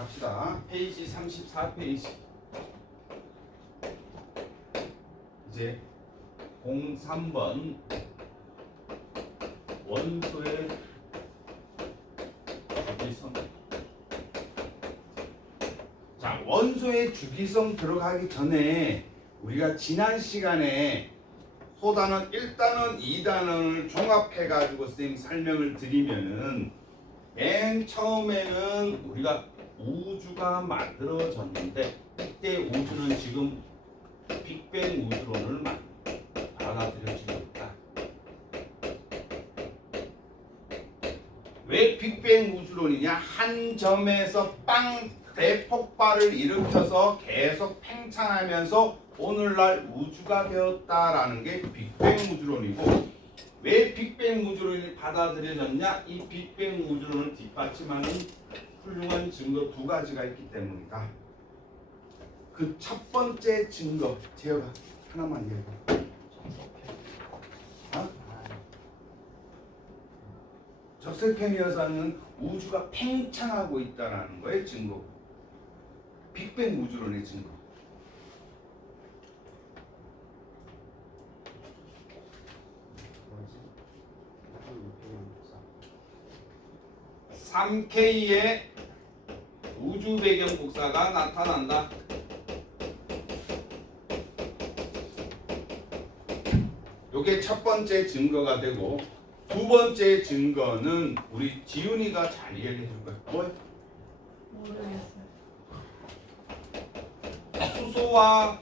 갑시다. 페이지 34페이지. 이제 03번 원소의 주기성. 자, 원소의 주기성 들어가기 전에 우리가 지난 시간에 소단원 1단원, 2단원을 종합해가지고 선생님 설명을 드리면은 맨 처음에는 우리가 우주가 만들어졌는데 이때 우주는 지금 빅뱅 우주론을 받아들여지고 있다. 왜 빅뱅 우주론이냐? 한 점에서 빵 대폭발을 일으켜서 계속 팽창하면서 오늘날 우주가 되었다라는 게 빅뱅 우주론이고, 왜 빅뱅 우주론이 받아들여졌냐? 이 빅뱅 우주론을 뒷받침하는 훌륭한 증거 두 가지가 있기 때문이다. 그 첫 번째 증거, 재혁아 하나만 얘기해봐. 적색팽이어서는 우주가 팽창하고 있다는 거의 증거. 빅뱅 우주론의 증거. 뭐지? 3K의 우주 배경 복사가 나타난다. 요게 첫 번째 증거가 되고, 두 번째 증거는 우리 지훈이가 잘 이야기해 줄 거야. 뭐야? 모르겠어요. 수소와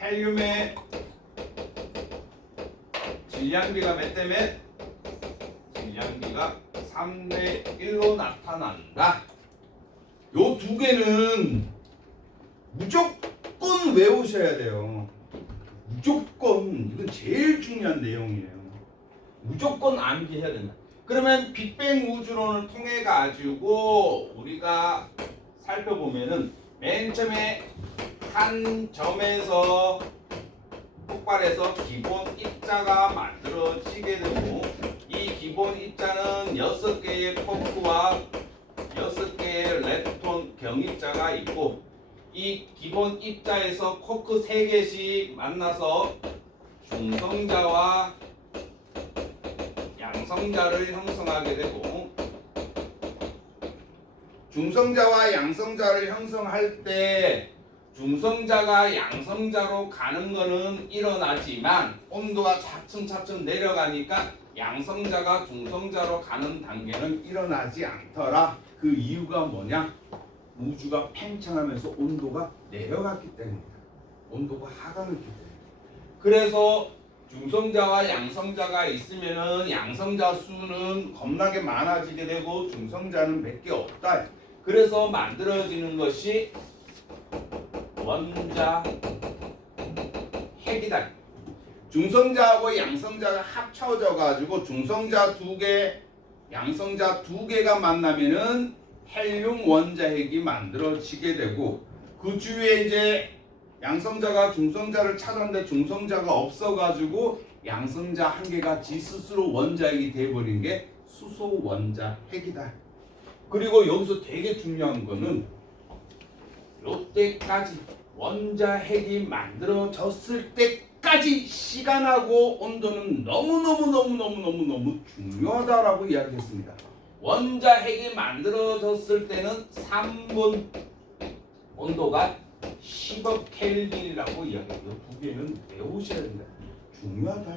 헬륨의 질량비가 몇 대 몇? 질량비가 3대 1로 나타난다. 요 두 개는 무조건 외우셔야 돼요. 무조건. 이건 제일 중요한 내용이에요. 무조건 암기해야 된다. 그러면 빅뱅 우주론을 통해 가지고 우리가 살펴보면은 맨 처음에 한 점에서 폭발해서 기본 입자가 만들어지게 되고, 이 기본 입자는 6개의 코크와 6개의 렙톤 경입자가 있고, 이 기본 입자에서 코크 3개씩 만나서 중성자와 양성자를 형성하게 되고, 중성자와 양성자를 형성할 때 중성자가 양성자로 가는 거는 일어나지만 온도가 차츰차츰 내려가니까 양성자가 중성자로 가는 단계는 일어나지 않더라. 그 이유가 뭐냐? 우주가 팽창하면서 온도가 내려갔기 때문이다. 온도가 하강했기 때문에. 그래서 중성자와 양성자가 있으면은 양성자 수는 겁나게 많아지게 되고 중성자는 몇 개 없다. 그래서 만들어지는 것이 원자 핵이다. 중성자하고 양성자가 합쳐져 가지고 중성자 2개, 양성자 2개가 만나면은 헬륨 원자핵이 만들어지게 되고, 그 주위에 이제 양성자가 중성자를 찾았는데 중성자가 없어가지고 양성자 한 개가 지 스스로 원자핵이 돼버린 게 수소 원자핵이다. 그리고 여기서 되게 중요한 거는 요때까지 원자핵이 만들어졌을 때까지 시간하고 온도는 너무 중요하다라고 이야기했습니다. 원자핵이 만들어졌을 때는 3분 온도가 10억 켈빈이라고 이야기해요. 두 개는 외우셔야 된다. 중요하다.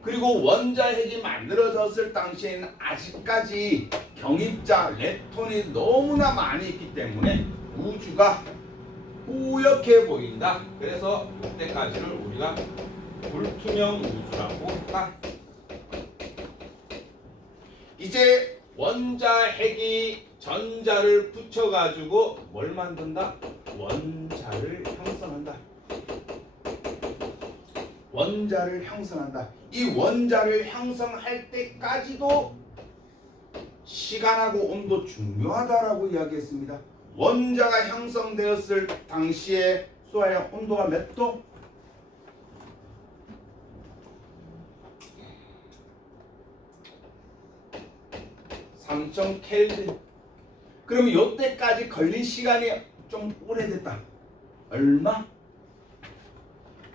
그리고 원자핵이 만들어졌을 당시에는 아직까지 경입자, 렙톤이 너무나 많이 있기 때문에 우주가 뿌옇게 보인다. 그래서 이때까지를 우리가 불투명 우주라고 했다. 이제 원자핵이 전자를 붙여가지고 뭘 만든다? 원자를 형성한다. 원자를 형성한다. 이 원자를 형성할 때까지도 시간하고 온도 중요하다라고 이야기했습니다. 원자가 형성되었을 당시에 수아야 온도가 몇 도? 3000 켈빈. 그러면 요때까지 걸린 시간이 좀 오래됐다. 얼마?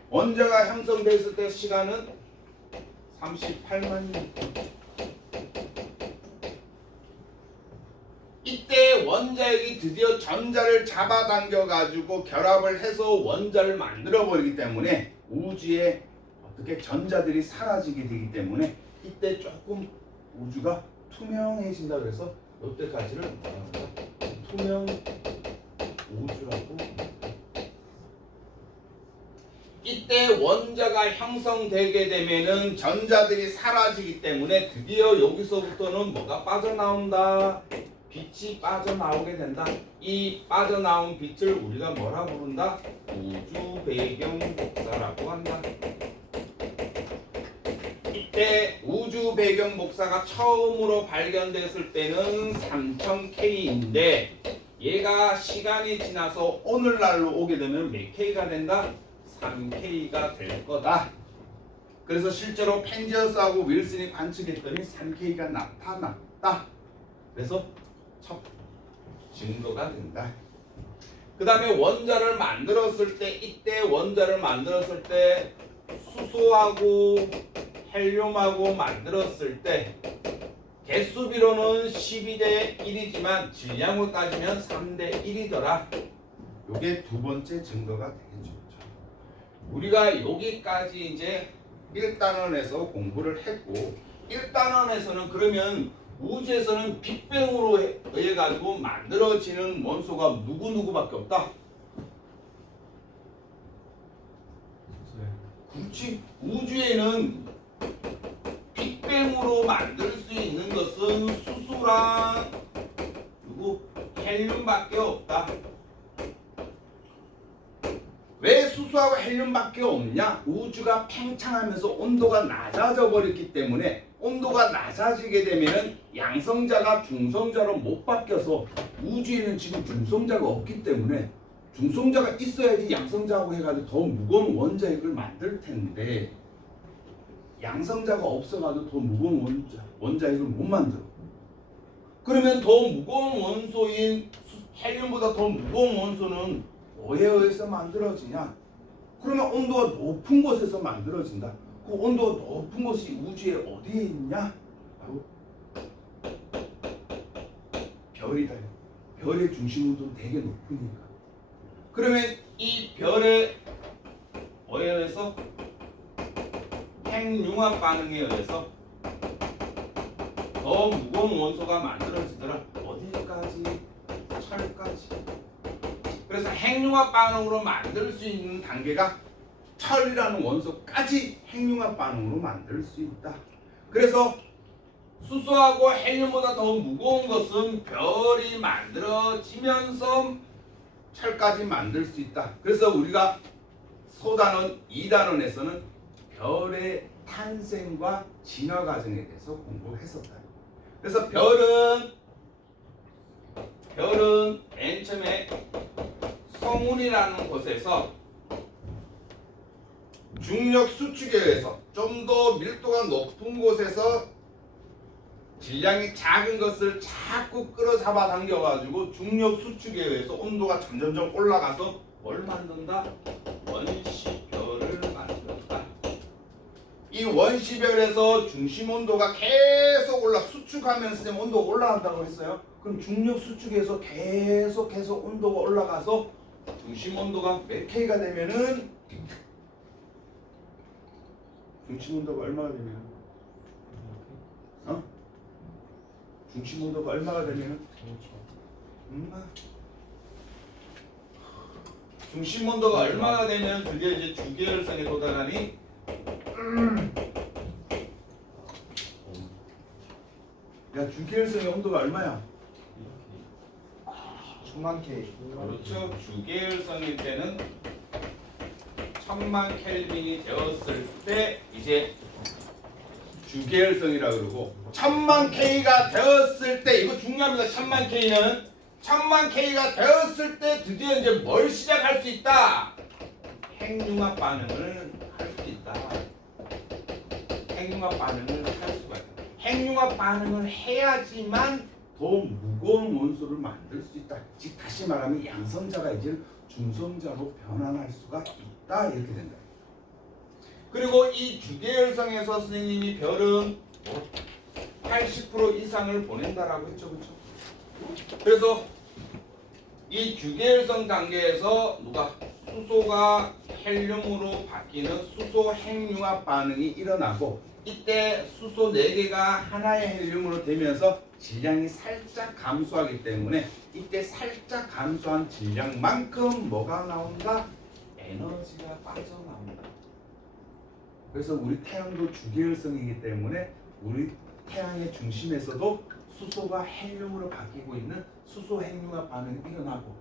원자가 형성됐을 때 시간은 38만 년. 이때 원자핵이 드디어 전자를 잡아당겨 가지고 결합을 해서 원자를 만들어 버리기 때문에 우주에 어떻게 전자들이 사라지게 되기 때문에 이때 조금 우주가 투명해진다. 그래서 이때까지는 투명 우주라고. 이때 원자가 형성되게 되면은 전자들이 사라지기 때문에 드디어 여기서부터는 뭐가 빠져나온다? 빛이 빠져나오게 된다. 이 빠져나온 빛을 우리가 뭐라 부른다? 우주 배경 복사라고 한다. 이때 우주 배경 복사가 처음으로 발견됐을 때는 3000K인데 얘가 시간이 지나서 오늘날로 오게 되면 몇 K가 된다? 3K가 될 거다. 그래서 실제로 펜지어스하고 윌슨이 관측했더니 3K가 나타났다. 그래서 첫 증거가 된다. 그 다음에 원자를 만들었을 때 이때 원자를 만들었을 때 수소하고 헬륨하고 만들었을 때 개수비로는 12대 1이지만 질량으로 따지면 3대 1이더라. 요게 두 번째 증거가 되겠죠. 우리가 여기까지 이제 1단원에서 공부를 했고 1단원에서는 그러면 우주에서는 빅뱅으로 의해 가지고 만들어지는 원소가 누구누구밖에 없다. 그렇지. 우주에는 빅뱅으로 만들 수 있는 것은 수소랑 그리고 헬륨밖에 없다. 왜 수소하고 헬륨밖에 없냐? 우주가 팽창하면서 온도가 낮아져 버렸기 때문에 온도가 낮아지게 되면 양성자가 중성자로 못 바뀌어서 우주에는 지금 중성자가 없기 때문에 중성자가 있어야지 양성자하고 해가지고 더 무거운 원자핵을 만들 텐데 양성자가 없어가지고 더 무거운 원자핵을 못 만들어. 그러면 더 무거운 원소인 헬륨보다 더 무거운 원소는 뭐에 의해서 만들어지냐? 그러면 온도가 높은 곳에서 만들어진다. 그 온도가 높은 곳이 우주에 어디에 있냐? 바로 별이다. 별의 중심 온도는 되게 높으니까. 그러면 이 별의 뭐에 의해서? 핵융합 반응에 의해서 더 무거운 원소가 만들어지더라. 어디까지? 철까지. 그래서 핵융합 반응으로 만들 수 있는 단계가 철이라는 원소까지 핵융합 반응으로 만들 수 있다. 그래서 수소하고 헬륨보다 더 무거운 것은 별이 만들어지면서 철까지 만들 수 있다. 그래서 우리가 소단원 2단원에서는 별의 탄생과 진화 과정에 대해서 공부했었다. 그래서 별은 맨 처음에 성운이라는 곳에서 중력 수축에 의해서 좀 더 밀도가 높은 곳에서 질량이 작은 것을 자꾸 끌어잡아 당겨가지고 중력 수축에 의해서 온도가 점점점 올라가서 뭘 만든다? 원시별을 만들었다. 이 원시별에서 중심 온도가 계속 수축하면서 온도가 올라간다고 했어요. 그럼 중력 수축에서 계속 온도가 올라가서 중심 온도가 몇 K가 되면은 중심 온도가 얼마가 되면 중심 온도가 얼마가 되면은 중심 온도가 얼마가 되면 드디어 이제 주계열성에 도달하니 야 주계열성의 온도가 얼마야? 1000만 K. 그렇죠. 주계열성일 때는 1000만 켈빈이 되었을 때 이제 주계열성이라 그러고 1000만 K가 되었을 때 이거 중요합니다. 1000만 K는 1000만 K가 되었을 때 드디어 이제 뭘 시작할 수 있다? 핵융합 반응을 할 수 있다. 핵융합 반응을 할 수가 있다. 핵융합 반응을 해야지만 더 무거운 원소를 만들 수 있다. 즉 다시 말하면 양성자가 이제 중성자로 변환할 수가 있다 이렇게 된다. 그리고 이 주계열성에서 선생님이 별은 80% 이상을 보낸다라고 했죠, 그렇죠? 그래서 이 주계열성 단계에서 누가 수소가 헬륨으로 바뀌는 수소 핵융합 반응이 일어나고 이때 수소 4개가 하나의 헬륨으로 되면서 질량이 살짝 감소하기 때문에 이때 살짝 감소한 질량만큼 뭐가 나온다? 에너지가 빠져나온다. 그래서 우리 태양도 주계열성이기 때문에 우리 태양의 중심에서도 수소가 헬륨으로 바뀌고 있는 수소 핵융합 반응이 일어나고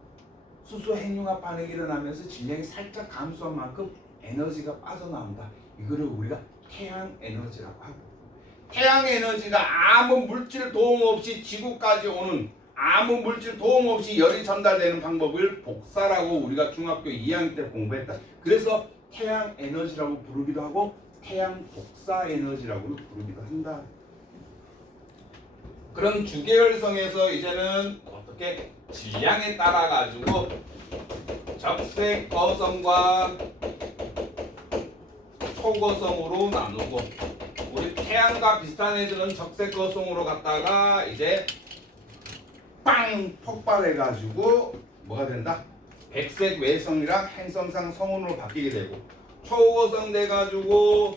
수소 핵융합 반응이 일어나면서 질량이 살짝 감소한 만큼 에너지가 빠져나온다. 이거를 우리가 태양 에너지라고 하고, 태양 에너지가 아무 물질 도움 없이 지구까지 오는, 아무 물질 도움 없이 열이 전달되는 방법을 복사라고 우리가 중학교 2학년 때 공부했다. 그래서 태양 에너지라고 부르기도 하고 태양 복사 에너지라고 부르기도 한다. 그럼 주계열성에서 이제는 어떻게 질량에 따라 가지고 적색 거성과 초거성으로 나누고, 우리 태양과 비슷한 애들은 적색 거성으로 갔다가 이제 빵 폭발해 가지고 뭐가 된다? 백색 외성이랑 행성상 성운으로 바뀌게 되고, 초거성 돼 가지고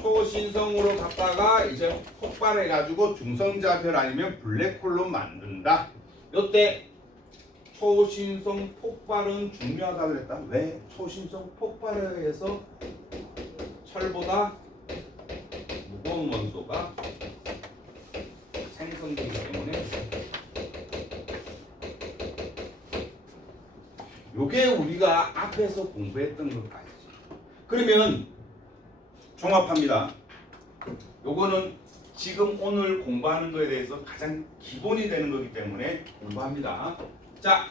초신성으로 갔다가 이제 폭발해 가지고 중성자별 아니면 블랙홀로 만든다. 이때 초신성 폭발은 중요하다 그랬다. 왜? 초신성 폭발에 의해서 철보다 무거운 원소가 생성되기 때문에 요게 우리가 앞에서 공부했던 것까지. 그러면 종합합니다. 요거는 지금 오늘 공부하는 거에 대해서 가장 기본이 되는 거기 때문에 공부합니다. 자,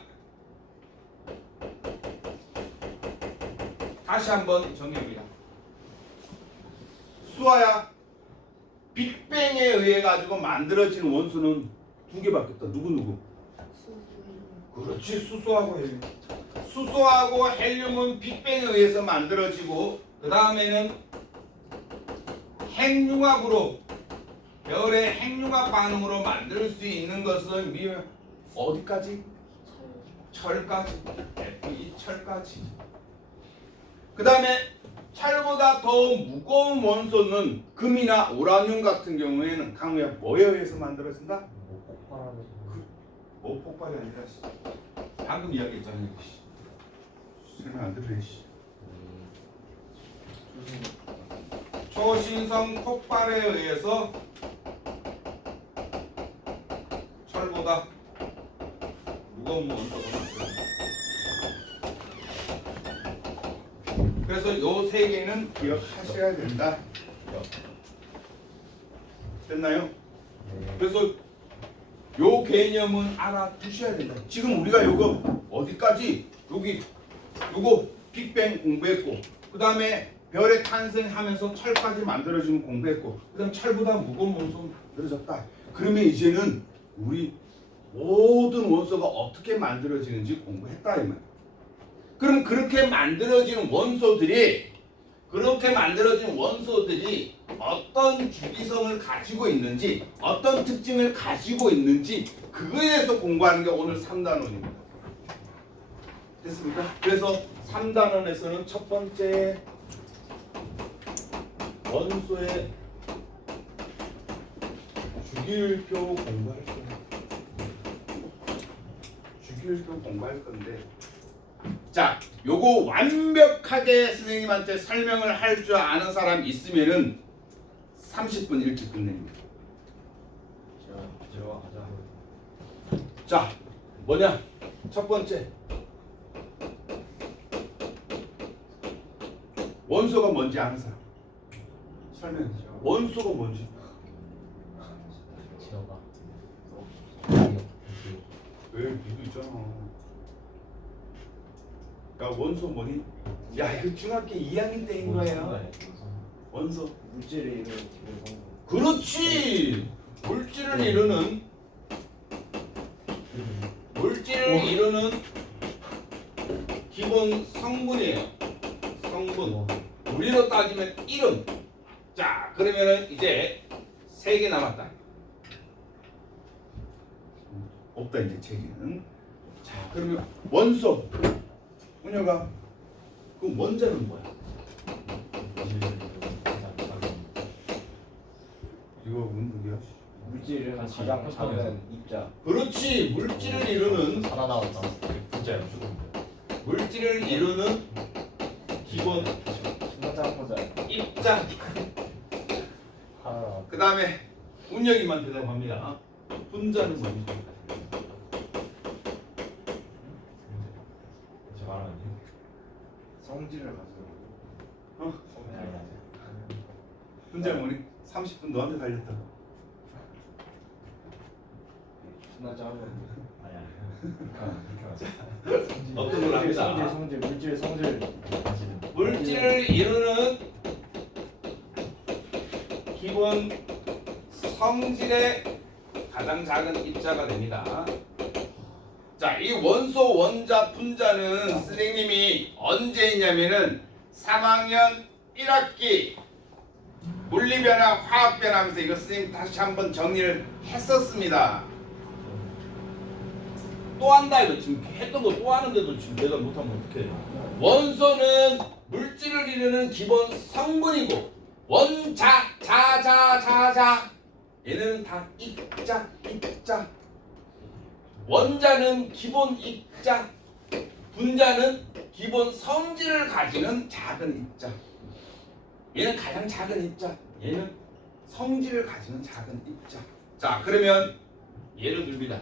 다시 한번 정리합니다. 수아야, 빅뱅에 의해 가지고 만들어진 원소는 두 개밖에 없다. 누구? 그렇지, 수소하고 헬륨. 수소하고 헬륨은 빅뱅에 의해서 만들어지고, 그 다음에는 핵융합으로, 별의 핵융합 반응으로 만들 수 있는 것은 어디까지? 철까지. 이 철까지. 그 다음에 철보다 더 무거운 원소는 금이나 우라늄 같은 경우에는 강우야 뭐에 의해서 만들어진다? 뭐 폭발이 아니라 방금 이야기했잖아. 설명 안 들으래. 초신성 폭발에 의해서 철보다 무거운 원소가 만들어진다. 그래서 요 세 개는 기억하셔야 된다. 됐나요? 그래서 요 개념은 알아두셔야 된다. 지금 우리가 요거 어디까지? 여기 요거 빅뱅 공부했고, 그 다음에 별의 탄생하면서 철까지 만들어지는 공부했고, 그 다음 철보다 무거운 원소 만들어졌다. 그러면 이제는 우리 모든 원소가 어떻게 만들어지는지 공부했다 이 말. 그럼 그렇게 만들어지는 원소들이 어떤 주기성을 가지고 있는지, 어떤 특징을 가지고 있는지 그거에 대해서 공부하는 게 오늘 3단원입니다. 됐습니까? 그래서 3단원에서는 첫 번째 원소의 주기율표 공부할 거예요. 주기율표 공부할 건데, 자, 요거 완벽하게 선생님한테 설명을 할 줄 아는 사람 있으면은 30분 일찍 끝냅니다. 자, 뭐냐? 첫 번째, 원소가 뭔지 아는 사람 설명해 주세요. 원소가 뭔지. 왜 누구 있잖아. 야, 원소 뭐니? 야, 이거 중학교 2학년 때인 거예요. 원소. 물질을 이루는 기본 성분. 그렇지. 물질을 이루는 기본 성분이에요. 성분. 우리로 따지면 이름. 자, 그러면은 이제 3개 남았다. 없다 이제 책에는. 자, 그러면 원소. 은혁아, 그럼 원자는 뭐야? 이거 문득이야. 물질은 같이 가장 합성해서. 작은 입자. 그렇지. 물질을 이루는 하나 나왔다. 분자야 무조건. 물질을 이루는 기본 신나장 포자. 입자. 하나 나왔다. 그 다음에 운영이만 대답합니다. 분자는 뭡니까? 제가 말하면 안 돼요. 성질을 가지고. 어? 성질 아니야. 분자는 뭐니? 30분 너한테 달렸다. 신나장. 아니야. 그렇게 하자. 어떤 걸 합니다. 성질 물질 성질. 사실은 물질을 이루는 기본 성질의 가장 작은 입자가 됩니다. 자, 이 원소, 원자, 분자는 선생님이 언제 했냐면은 3학년 1학기 물리변화, 화학변화하면서 이거 선생님 다시 한번 정리를 했었습니다. 또 한다 이거 지금 했던 거 또 하는데도 지금 내가 못하면 어떡해. 원소는 물질을 이루는 기본 성분이고 원자, 자 얘는 다 입자, 입자. 원자는 기본 입자, 분자는 기본 성질을 가지는 작은 입자. 얘는 가장 작은 입자, 얘는 성질을 가지는 작은 입자. 자, 그러면 예를 듭니다.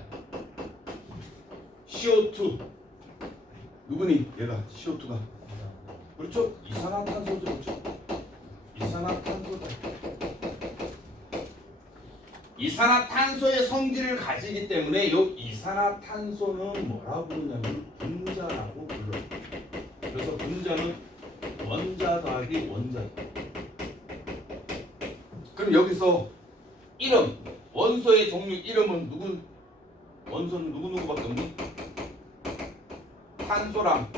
CO2 누구니? 얘가 CO2가 그렇죠? 이산화탄소죠, 그렇죠? 이산화탄소다. 이산화탄소의 성질을 가지기 때문에 이 이산화탄소는 뭐라고 부르냐면 분자라고 불러요. 그래서 분자는 원자 더하기 원자. 그럼 여기서 이름, 원소의 종류 이름은 누구? 원소는 누구밖에 없니? 탄소랑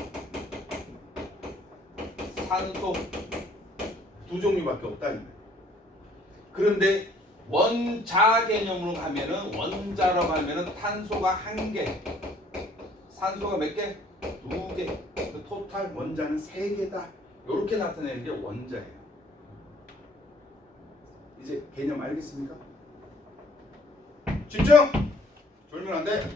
산소 두 종류밖에 없다. 그런데 원자 개념으로 가면은 원자로 가면은 탄소가 1개, 산소가 몇 개? 2개. 그 토탈 원자는 3개다. 이렇게 나타내는 게 원자예요. 이제 개념 알겠습니까? 집중! 졸면 안 돼.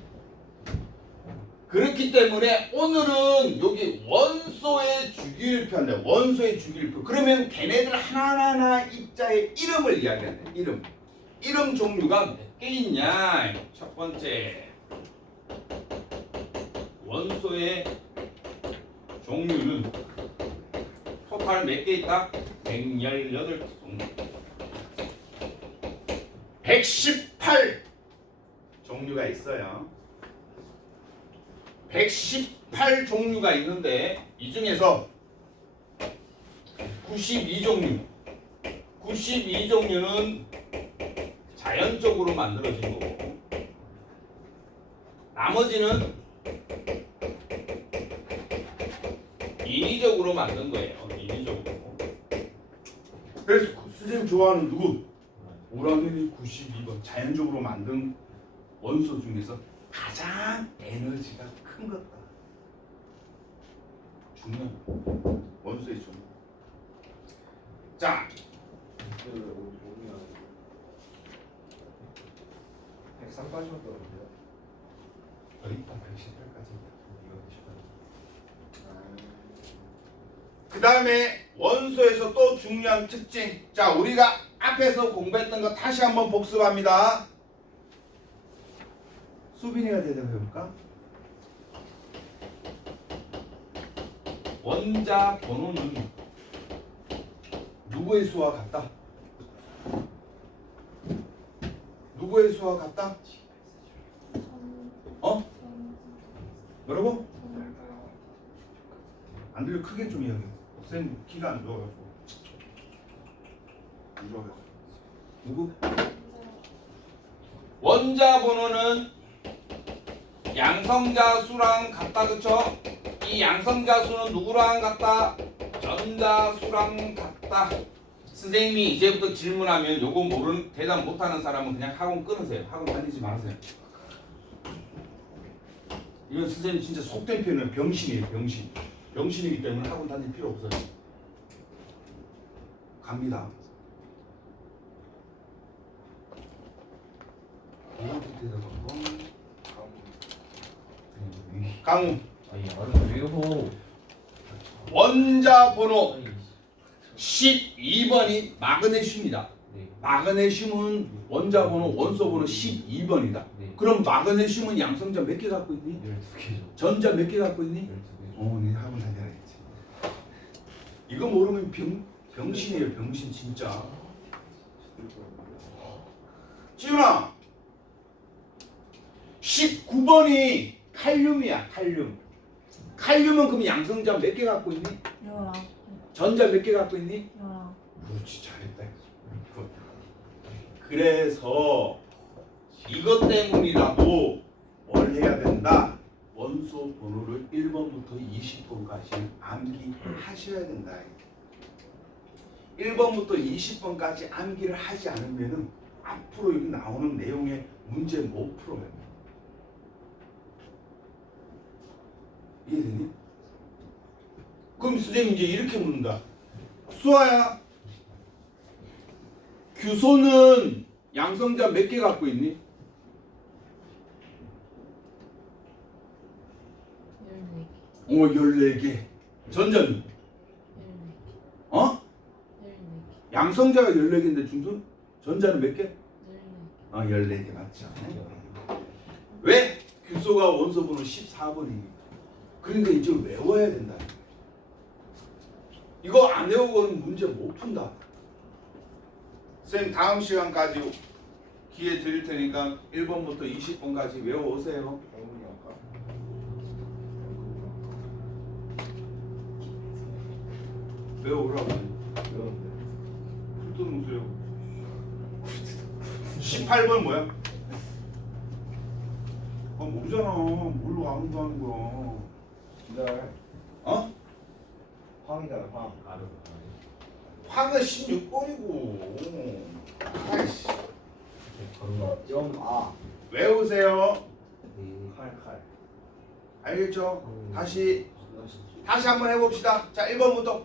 그렇기 때문에 오늘은 여기 원소의 주기율표인데 원소의 주기율표. 그러면 걔네들 하나하나 입자의 이름을 이야기하네. 이름 종류가 몇 개 있냐? 첫 번째 원소의 종류는 토탈 몇 개 있다? 118 종류. 118 종류가 있어요. 118 종류가 있는데 이 중에서 92종류는 자연적으로 만들어진 거고 나머지는 인위적으로 만든 거예요. 인위적으로. 그래서 선생님 좋아하는 누구? 우라늄이 92번 자연적으로 만든 원소 중에서 가장 에너지가 큰 것다. 중요한 원소의 종류. 자, 그 오면 103까지밖에 없는데요. 여기 있다 118까지. 그 다음에 원소에서 또 중요한 특징. 자, 우리가 앞에서 공부했던 거 다시 한번 복습합니다. 수빈이가 대답해볼까? 원자 번호는 누구의 수와 같다? 누구의 수와 같다? 어? 뭐라고? 안 들려. 크게 좀 이야기해. 쌤 키가 안 좋아가지고. 안 좋아가지고. 누구? 원자 번호는 양성자 수랑 같다, 그쵸? 이 양성자수는 누구랑 같다? 전자수랑 같다. 선생님이 이제부터 질문하면 요거 모르는 대답 못하는 사람은 그냥 학원 끊으세요. 학원 다니지 마세요. 이건 선생님 진짜 속된 표현은 병신이에요. 병신. 병신이기 때문에 학원 다닐 필요 없어요. 갑니다. 강우. 아니 말은 왜요? 원자 번호 아니, 12번이 마그네슘이다. 네. 마그네슘은 원자 번호 원소 번호 12번이다. 네. 그럼 마그네슘은 양성자 몇 개 갖고 있니? 12개죠. 전자 몇 개 갖고 있니? 12개. 네 학원 다녀야겠지. 이거 모르면 병신이에요. 병신 진짜. 지훈아 19번이 칼륨이야. 칼륨. 칼륨은 그럼 양성자 몇 개 갖고 있니? 19개. 전자 몇 개 갖고 있니? 19개. 그렇지 잘했다. 그래서 이것 때문이라도 뭘 해야 된다? 원소 번호를 1번부터 20번까지 암기하셔야 된다. 1번부터 20번까지 암기를 하지 않으면은 앞으로 여기 나오는 내용의 문제 못 풀어요. 이해되니? 그럼 선생님 이제 이렇게 묻는다. 수아야, 규소는 양성자 몇 개 갖고 있니? 14개. 14개. 전자는? 14개. 어? 14개. 양성자가 14개인데 중소는? 전자는 몇 개? 14개. 14개 맞죠. 왜? 규소가 원소 번호 14번이니까. 그러니까 이제 외워야 된다. 이거 안 외우고는 문제 못 푼다. 선생님 다음 시간까지 기회 드릴 테니까 1번부터 20번까지 외워오세요. 외워오라고. 훑어놓으세요. 18번 뭐야? 아 모르잖아. 뭘로 아무도 하는 거야. 기다려. 어? 황이다 황. 아르. 황은 16번이고. 아이씨. 거루가. 아. 외우세요. 네. 칼. 알겠죠? 다시 한번 해봅시다. 자 1번부터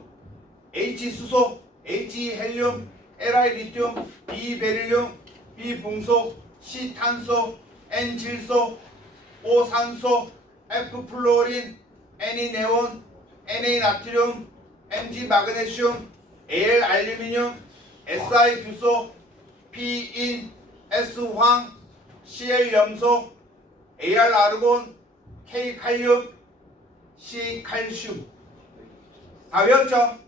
H 수소, H 헬륨, Li 리튬, B 베릴륨, B 붕소, C 탄소, N 질소, O 산소, F 플로린, N이 네온, Na 나트륨, Mg 마그네슘, Al 알루미늄, Si 규소, P인, S 황, Cl 염소, Ar 아르곤, K 칼륨, C 칼슘. 다 외웠죠?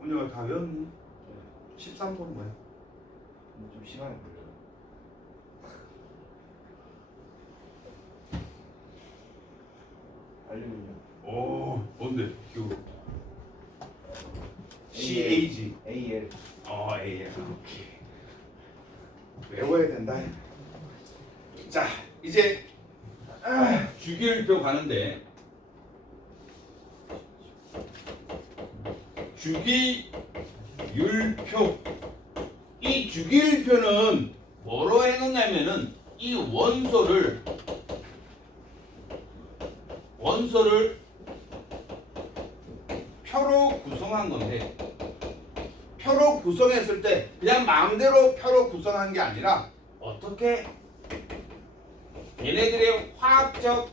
오늘 다 외웠니? 13번 뭐야? 좀 시간이 걸려요. 알루미늄. 오 뭔데? 기호 CAG. AL. AL. 오케이. 외워야 된다. 자 이제 주기율표 가는데 주기율표 이 주기율표는 뭐로 해놓냐면은 이 원소를 표로 구성한 건데 표로 구성했을 때 그냥 마음대로 표로 구성한 게 아니라 어떻게 얘네들의 화학적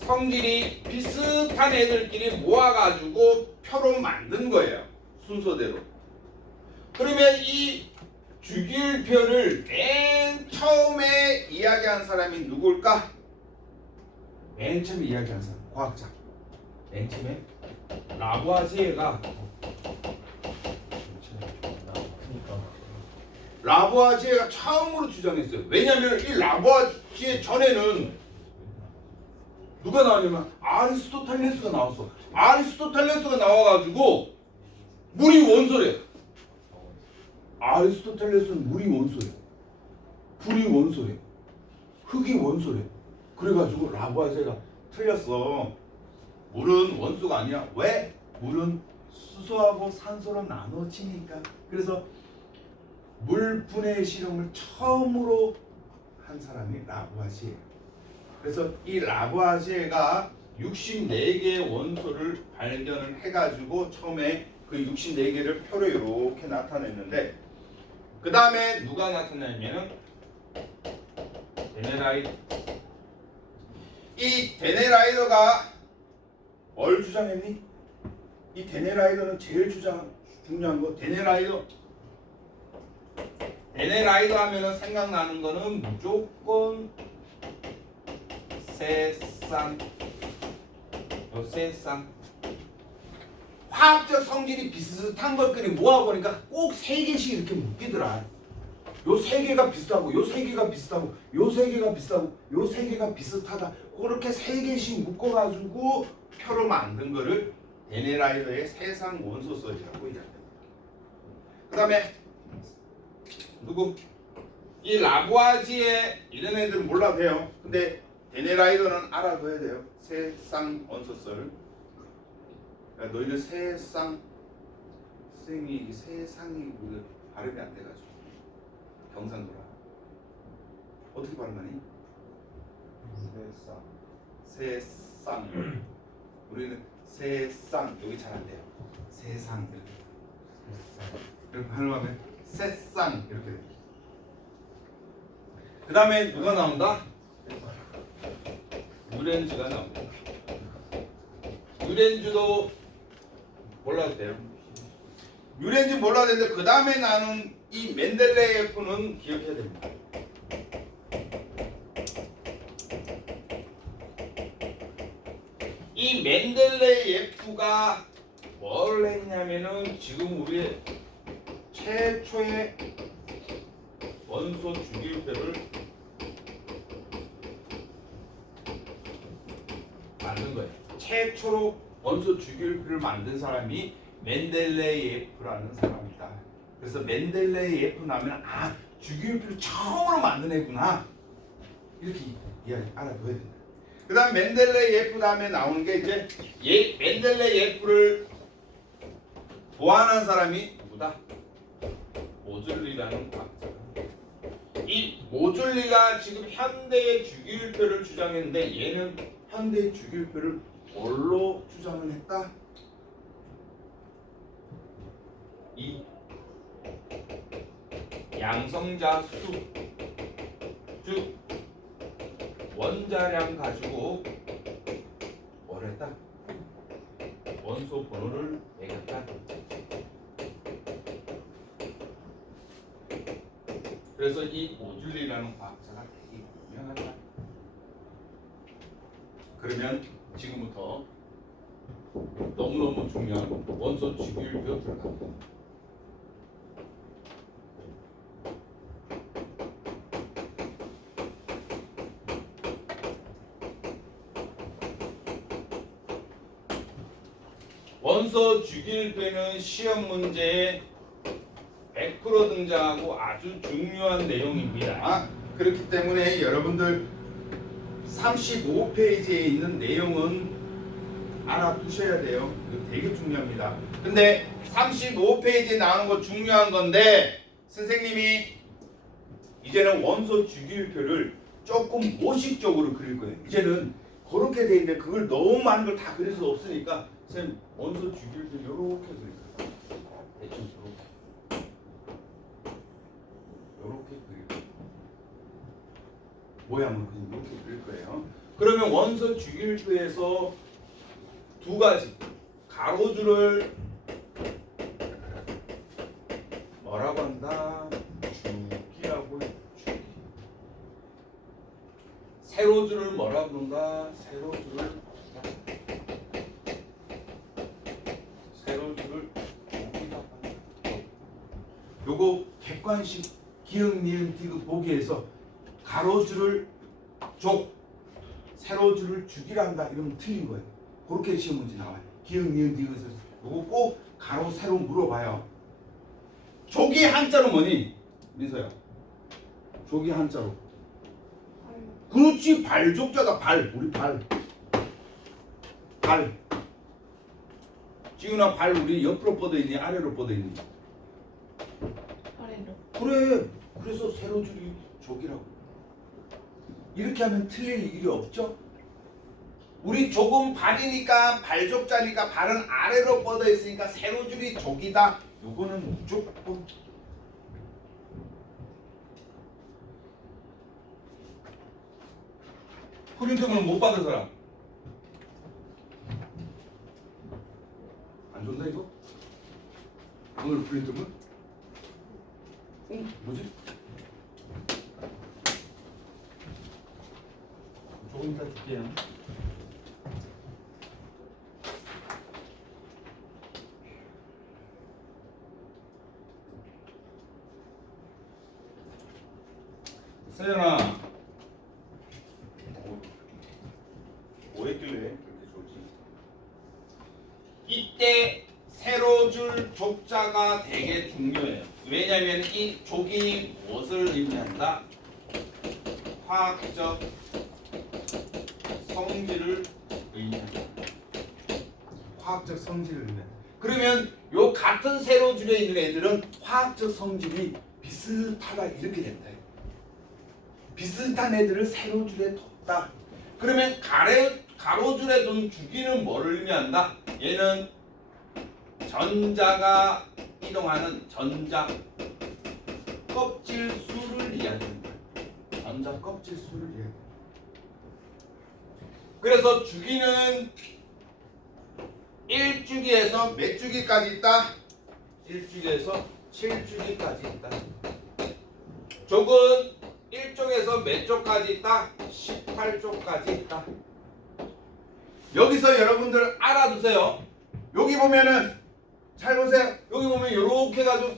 성질이 비슷한 애들끼리 모아가지고 표로 만든 거예요. 순서대로. 그러면 이 주기율표를 맨 처음에 이야기한 사람이 누굴까? 맨 처음에 이야기한 사람, 과학자. 맨 처음에 라부아지에가 라부아지에가 처음으로 주장했어요. 왜냐하면 이 라부아지에 전에는 누가 나왔냐면 아리스토텔레스가 나왔어. 아리스토텔레스가 나와가지고 물이 원소래. 아리스토텔레스는 물이 원소래. 불이 원소래. 흙이 원소래. 그래가지고 라부아제가 틀렸어. 물은 원소가 아니야. 왜? 물은 수소하고 산소로 나눠지니까. 그래서 물 분해 실험을 처음으로 한 사람이 라부아제예요. 그래서 이 라부아제가 64개의 원소를 발견을 해가지고 처음에 그 64개를 표로 이렇게 나타냈는데, 그 다음에 누가 나타났냐면 데네라이더. 이 데네라이더가 뭘 주장했니? 이 데네라이더는 제일 중요한 거. 데네라이더 하면은 생각나는 거는 무조건 세상. 화학적 성질이 비슷한 것들이 모아보니까 꼭 3개씩 이렇게 묶이더라. 요 3개가 비슷하고, 요 3개가 비슷하고, 요 3개가 비슷하고, 요 3개가 비슷하다. 그렇게 3개씩 묶어가지고 표로 만든 거를 데네라이더의 세상 원소설이라고 이야기합니다. 그 다음에 누구? 이 라부아지에 이런 애들은 몰라도 돼요. 근데 데네라이더는 알아둬야 돼요. 세상 원소설. 그러니까 너희는 세상이 우리 발음이 안 돼가지고 경상도라. 어떻게 발음하니? 세상. 우리는 세상 여기 잘 안 돼요. 세상 이렇게 발음하면 세상 이렇게 돼요. 그 다음에 누가 나온다? 유렌즈가 나옵니다. 유렌즈도 몰라도 돼요. 유렌즈 몰라도 되는데 그 다음에 나는 이 멘델레예프는 기억해야 됩니다. 이 멘델레예프가 뭘 했냐면은 지금 우리의 최초의 원소 주기율표를 만든 거예요. 최초로 원소 주기율표를 만든 사람이 멘델레예프라는 사람이다. 그래서 멘델레예프 나면 아 주기율표를 처음으로 만든 애구나 이렇게 이야기 알아둬야 된다. 그 다음 멘델레예프 다음에 나오는 게 이제 멘델레예프를 보완한 사람이 누구다? 모즐리라는 과학자가. 이 모즐리가 지금 현대의 주기율표를 주장했는데 얘는 현대의 주기율표를 뭘로 주장을 했다? 이 양성자 수, 즉 원자량 가지고 뭘 했다? 원소 번호를 매겼다. 그래서 이 모즐리라는 과학자가 되게 유명하다. 그러면 지금부터 너무너무 중요한 원소 주기율표 들어갑니다. 원소 주기율표는 시험 문제에 100% 등장하고 아주 중요한 내용입니다. 그렇기 때문에 여러분들 35페이지에 있는 내용은 알아두셔야 돼요. 이거 되게 중요합니다. 근데 35페이지에 나오는 거 중요한 건데 선생님이 이제는 원소 주기율표를 조금 모식적으로 그릴 거예요. 이제는 그렇게 돼 있는데 그걸 너무 많은 걸 다 그릴 수 없으니까 선생님 원소 주기율표 이렇게 그릴 거예요. 대충 이렇게 그릴 거예요. 모양은 그냥 이렇게 그릴 거예요. 그러면 원소 주기율표에서 두 가지 가로줄을 뭐라고 한다? 주기라고 해. 주기. 세로줄을 뭐라고 부른다? 세로줄을 주기라고 한다. 요거 객관식 기억 니은 디귿 보기에서 가로줄을 족, 세로줄을 주기라 한다 이러면 틀린 거예요. 그렇게 시험 문제 나와요. 기억 니은 디귿에서 요거 꼭 가로 세로 물어봐요. 족이 한자로 뭐니? 민서야. 족이 한자로 그렇지. 발족자다. 발. 우리 발. 발. 지훈아 발 우리 옆으로 뻗어 있니? 아래로 뻗어 있니? 아래로. 그래. 그래서 세로줄이 족이라고. 이렇게 하면 틀릴 일이 없죠? 우리 족은 발이니까 발족자니까 발은 아래로 뻗어 있으니까 세로줄이 족이다. 요거는 무조건. 프린트물 못 받은 사람. 안 준다 이거? 오늘 프린트물? 뭐지? 조금 이따 줄게요. 서연아. 뭐 했길래 그렇게 좋지? 이때 세로줄 족자가 되게 중요해요. 왜냐하면 이 족이 무엇을 의미한다? 화학적 성질을 의미한다. 화학적 성질을 의미한다. 그러면 요 같은 세로줄에 있는 애들은 화학적 성질이 비슷하다 이렇게 된다. 비슷한 애들을 세로줄에 뒀다. 그러면 가로줄에 둔 주기는 뭐를 의미한다? 얘는 전자가 이동하는 전자 껍질 수를 이야기한다. 전자 껍질 수를 이야기한다. 그래서 주기는 1주기에서 몇 주기까지 있다? 1주기에서 7주기까지 있다. 족은 1쪽에서 몇 쪽까지 있다? 18쪽까지 있다. 여기서 여러분들 알아두세요. 여기 보면은 잘 보세요. 여기 보면 이렇게 해가지고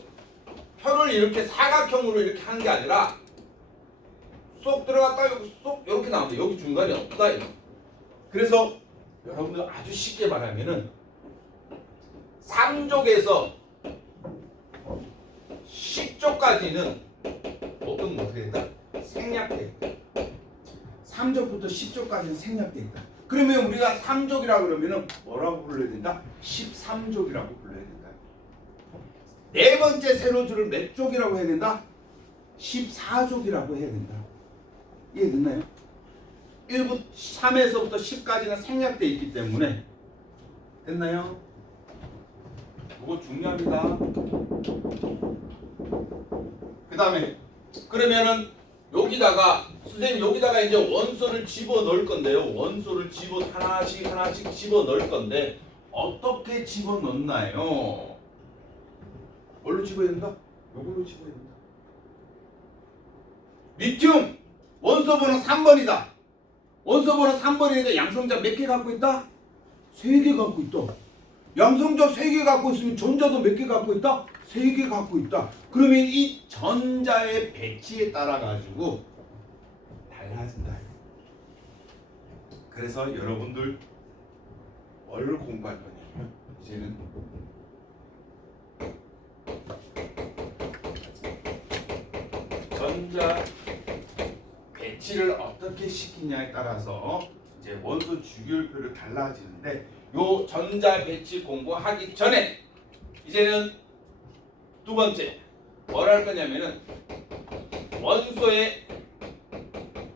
표를 이렇게 사각형으로 이렇게 하는 게 아니라 쏙 들어갔다 여기 쏙 이렇게 나온다. 여기 중간이 없다. 이거. 그래서 여러분들 아주 쉽게 말하면은 3쪽에서 10쪽까지는 어떤 어떻게 된다? 생략돼 있다. 3쪽부터 10쪽까지는 생략돼 있다. 그러면 우리가 3족이라고 그러면은 뭐라고 불러야 된다? 13족이라고 불러야 된다. 네 번째 세로줄을 몇 족이라고 해야 된다? 14족이라고 해야 된다. 이해됐나요? 3에서부터 10까지는 생략돼 있기 때문에 됐나요? 이거 중요합니다. 그 다음에 그러면은 여기다가 선생님 여기다가 이제 원소를 집어 넣을 건데요. 원소를 하나씩 집어 넣을 건데 어떻게 집어 넣나요? 뭘로 집어야 된다? 요걸로 집어야 된다. 리튬 원소 번호 3번이다. 원소 번호 3번이니까 양성자 몇 개 갖고 있다? 3개 갖고 있다. 양성자 3개 갖고 있으면 전자도 몇 개 갖고 있다? 3개 갖고 있다. 그러면 이 전자의 배치에 따라 가지고 달라진다. 그래서 여러분들 뭘 공부할 거냐면 이제는 전자 배치를 어떻게 시키냐에 따라서 이제 원소 주기율표를 달라지는데 요 전자 배치 공부하기 전에 이제는 두 번째 뭘 할 거냐면은 원소의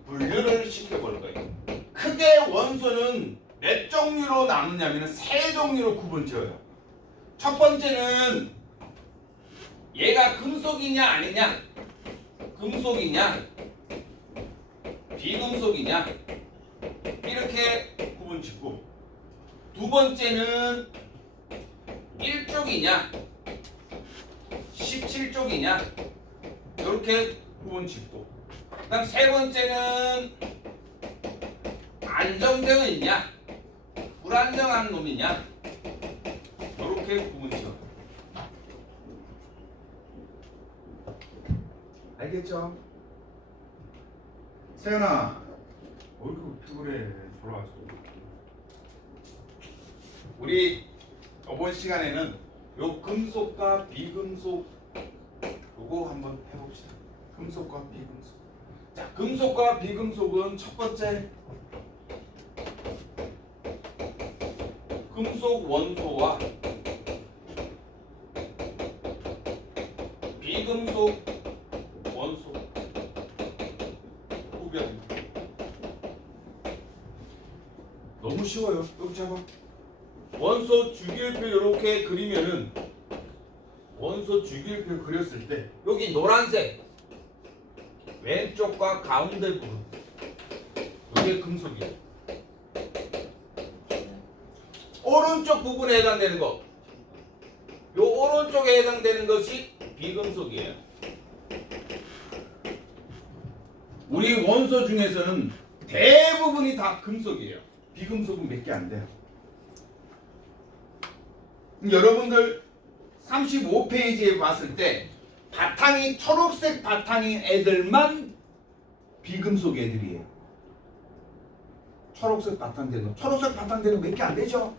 분류를 시켜볼 거예요. 크게 원소는 몇 종류로 나누냐면은 3종류로 구분 지어요. 첫 번째는 얘가 금속이냐 아니냐, 금속이냐 비금속이냐 이렇게 구분 짓고, 두 번째는 1쪽이냐 17쪽이냐 이렇게 구분 짓고, 그 다음 세 번째는 안정되어 있냐 불안정한 놈이냐 이렇게 구분 지어. 알겠죠? 세연아 어이구 피곤해 돌아왔어. 우리 이번 시간에는 요 금속과 비금속 요거 한번 해봅시다. 금속과 비금속. 자, 금속과 비금속은 첫 번째 금속 원소와 비금속 원소 구별. 너무 쉬워요. 여기 잡아. 원소 주기율표 이렇게 그리면은 원소 주기율표 그렸을 때 여기 노란색 왼쪽과 가운데 부분 이게 금속이에요. 오른쪽 부분에 해당되는 거, 요 오른쪽에 해당되는 것이 비금속이에요. 우리 원소 중에서는 대부분이 다 금속이에요. 비금속은 몇 개 안 돼요. 여러분들 35페이지에 봤을 때 바탕이 초록색 바탕인 애들만 비금속 애들이에요. 초록색 바탕 되는 초록색 바탕 되는 몇 개 안 되죠.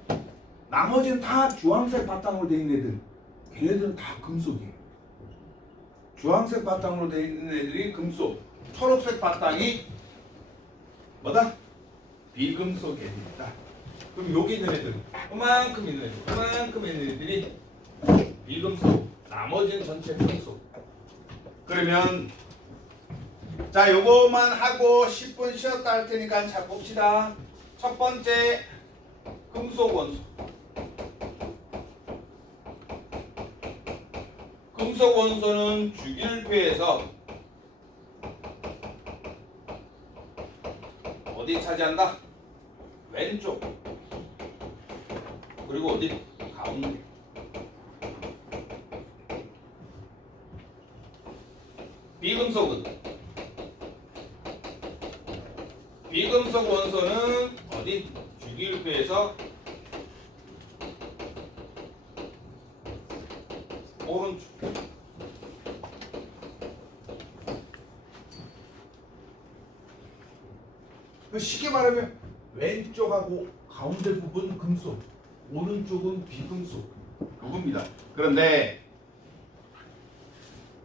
나머지는 다 주황색 바탕으로 되어 있는 애들, 걔네들은 다 금속이에요. 주황색 바탕으로 되어 있는 애들이 금속, 초록색 바탕이 뭐다? 비금속 애들이다. 그럼 여기 있는 애들, 그만큼 있는 애들, 그만큼 있는 애들이 비금속, 나머지는 전체 금속. 그러면 자, 요거만 하고 10분 쉬었다 할 테니까 자 봅시다. 첫 번째 금속 원소. 금속 원소는 주기율표에서 어디 차지한다? 왼쪽. 그리고 어디? 가운데. 비금속 원소는 어디? 주기율표에서 오른쪽. 쉽게 말하면 왼쪽하고 가운데 부분 금속, 오른쪽은 비금속. 그겁니다. 그런데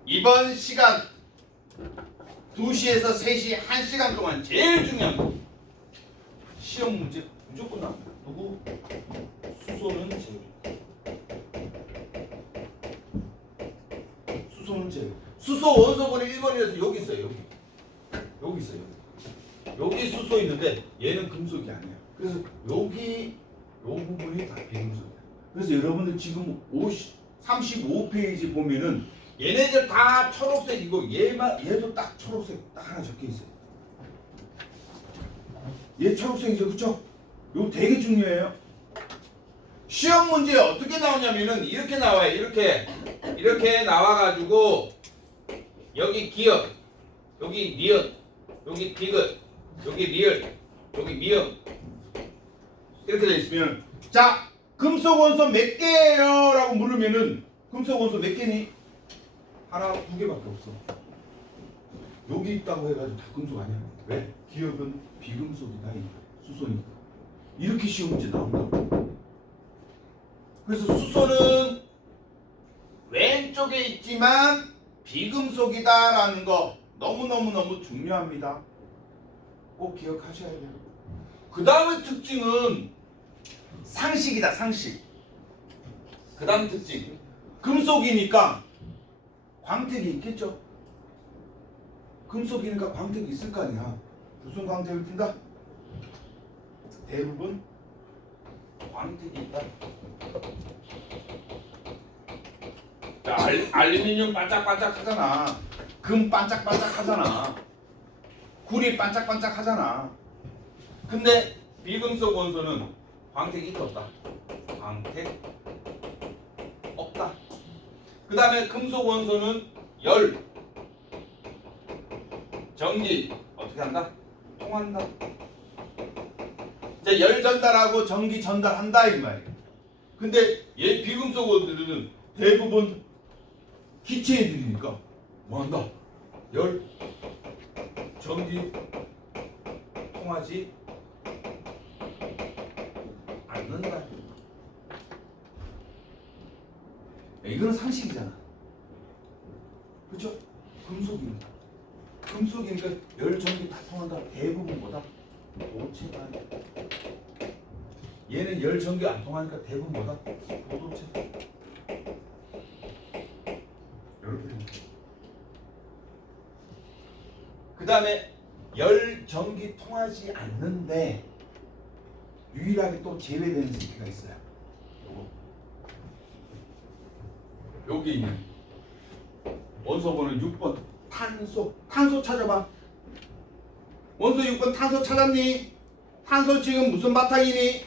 이번 시간 2시에서 3시 1시간 동안 제일 중요한 거 시험 문제 무조건 나옵니다. 누구? 수소는 제로. 수소는 제로. 수소 원소분의 1번이라서 여기 있어요. 여기 있어요. 여기 수소 있는데 얘는 금속이 아니야. 그래서 여기 요 부분이 다 비금속이야. 그래서 여러분들 지금 35페이지 보면은 얘네들 다 초록색이고 얘도 딱 초록색 딱 하나 적혀 있어요. 얘 초록색이죠, 그렇죠? 이거 되게 중요해요. 시험 문제 어떻게 나오냐면은 이렇게 나와요. 이렇게 나와가지고 여기 기역, 여기 니은, 여기 디귿, 여기 리을, 여기 미음 이렇게 돼 있으면 자, 금속 원소 몇 개예요? 라고 물으면은 금속 원소 몇 개니? 하나, 두 개밖에 없어. 여기 있다고 해가지고 다 금속 아니야. 왜? 기억은 비금속이다. 수소니까. 이렇게 쉬운 문제 나온다고. 그래서 수소는 왼쪽에 있지만 비금속이다라는 거 너무너무 중요합니다. 꼭 기억하셔야 돼요. 그 다음의 특징은 상식이다. 상식. 그 다음 특징 금속이니까 광택이 있겠죠. 금속이니까 광택이 있을 거 아니야. 무슨 광택을 띈다? 대부분 광택이 있다. 자, 알루미늄 반짝반짝 하잖아. 금 반짝반짝 하잖아. 구리 반짝반짝 하잖아. 근데 비금속 원소는 광택이 있다 없다? 광택 없다. 그 다음에 금속 원소는 열, 전기 어떻게 한다? 통한다. 이제 열 전달하고 전기 전달한다 이 말이에요. 근데 얘 비금속 원소들은 대부분 기체애들이니까 뭐한다? 열, 전기 통하지 않는다. 이거는 상식이잖아. 그렇죠? 금속이니까. 금속이니까 열 전기 다 통한다. 대부분 뭐다? 도체가. 얘는 열 전기 안 통하니까 대부분 뭐다? 도도체. 이렇게 됩니다. 그 다음에 열 전기 통하지 않는데 유일하게 또 제외되는 새끼가 있어요. 요거. 여기 있는 원소 번호 6번 탄소 찾아봐. 원소 6번 탄소 찾았니? 탄소 지금 무슨 바탕이니?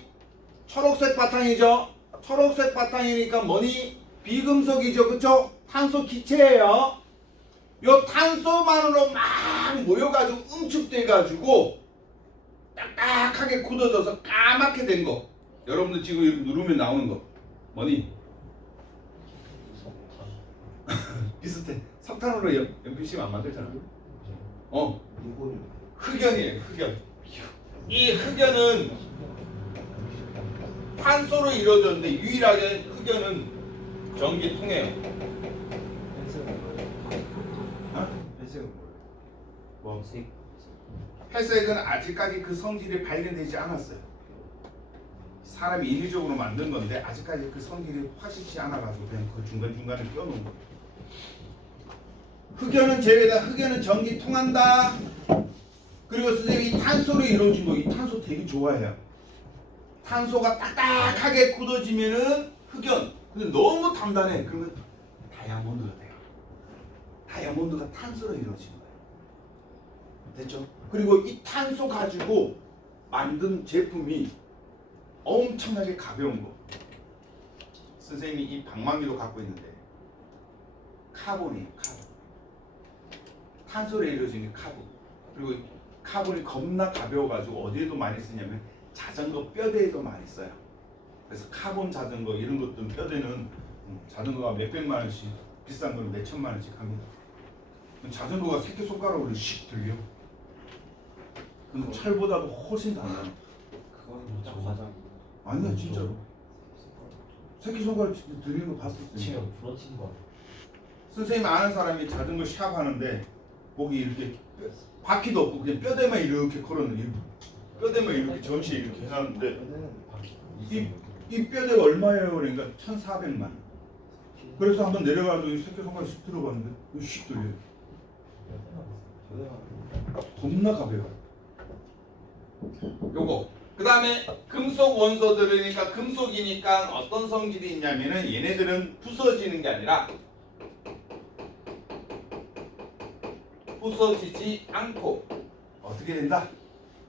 초록색 바탕이죠. 초록색 바탕이니까 뭐니? 비금속이죠. 그쵸? 탄소 기체예요. 요 탄소만으로 막 모여가지고 응축돼가지고 딱딱하게 굳어져서 까맣게 된 거. 여러분들 지금 이렇게 누르면 나오는 거 뭐니? 비슷해. 석탄으로 연필심 안 만들잖아. 이거는 흑연이에요. 흑연. 이 흑연은 탄소로 이루어졌는데 유일하게 흑연은 전기 통해요. 펜슬은 뭐예요? 펜슬은 뭐예요? 뭐 색. 회색은 아직까지 그 성질이 발견되지 않았어요. 사람이 인위적으로 만든 건데 아직까지 그 성질이 확실치 않아가지고 그냥 그 중간중간에 껴놓은 거예요. 흑연은 제외다. 흑연은 전기 통한다. 그리고 선생님이 이 탄소로 이루어진 거, 이 탄소 되게 좋아해요. 탄소가 딱딱하게 굳어지면은 흑연. 근데 너무 단단해. 그러면 다이아몬드가 돼요. 다이아몬드가 탄소로 이루어진 거예요. 됐죠? 그리고 이 탄소 가지고 만든 제품이 엄청나게 가벼운 거. 선생님이 이 방망이도 갖고 있는데 카본이에요. 카본. 탄소로 이루어진 게 카본. 그리고 이 카본이 겁나 가벼워가지고 어디에도 많이 쓰냐면 자전거 뼈대에도 많이 써요. 그래서 카본 자전거 이런 것들은 뼈대는 자전거가 몇백만 원씩 비싼 거는 몇천만 원씩 합니다. 자전거가 새끼손가락으로 씩 들려. 근데 철보다도 훨씬 단단해. 그거는 딱 과장. 아니야 진짜로. 새끼손가락 들리는 거 봤었어요. 치면 부러진 거. 선생님 아는 사람이 자전거 샵 하는데 거기 이렇게 바퀴도 없고 그냥 뼈대만 이렇게 걸어놓는 뼈대만 이렇게 전시에 이렇게 해놨는데 펜슬은 이 뼈대가 얼마예요? 그러니까 1,400만 원. 그래서 한번 내려가서 이 새끼손가락 씩 들어봤는데 이거 씩 들려요. 겁나 가벼워. 요거. 그 다음에 금속 원소들이니까 금속이니까 어떤 성질이 있냐면은 얘네들은 부서지는 게 아니라 부서지지 않고 어떻게 된다?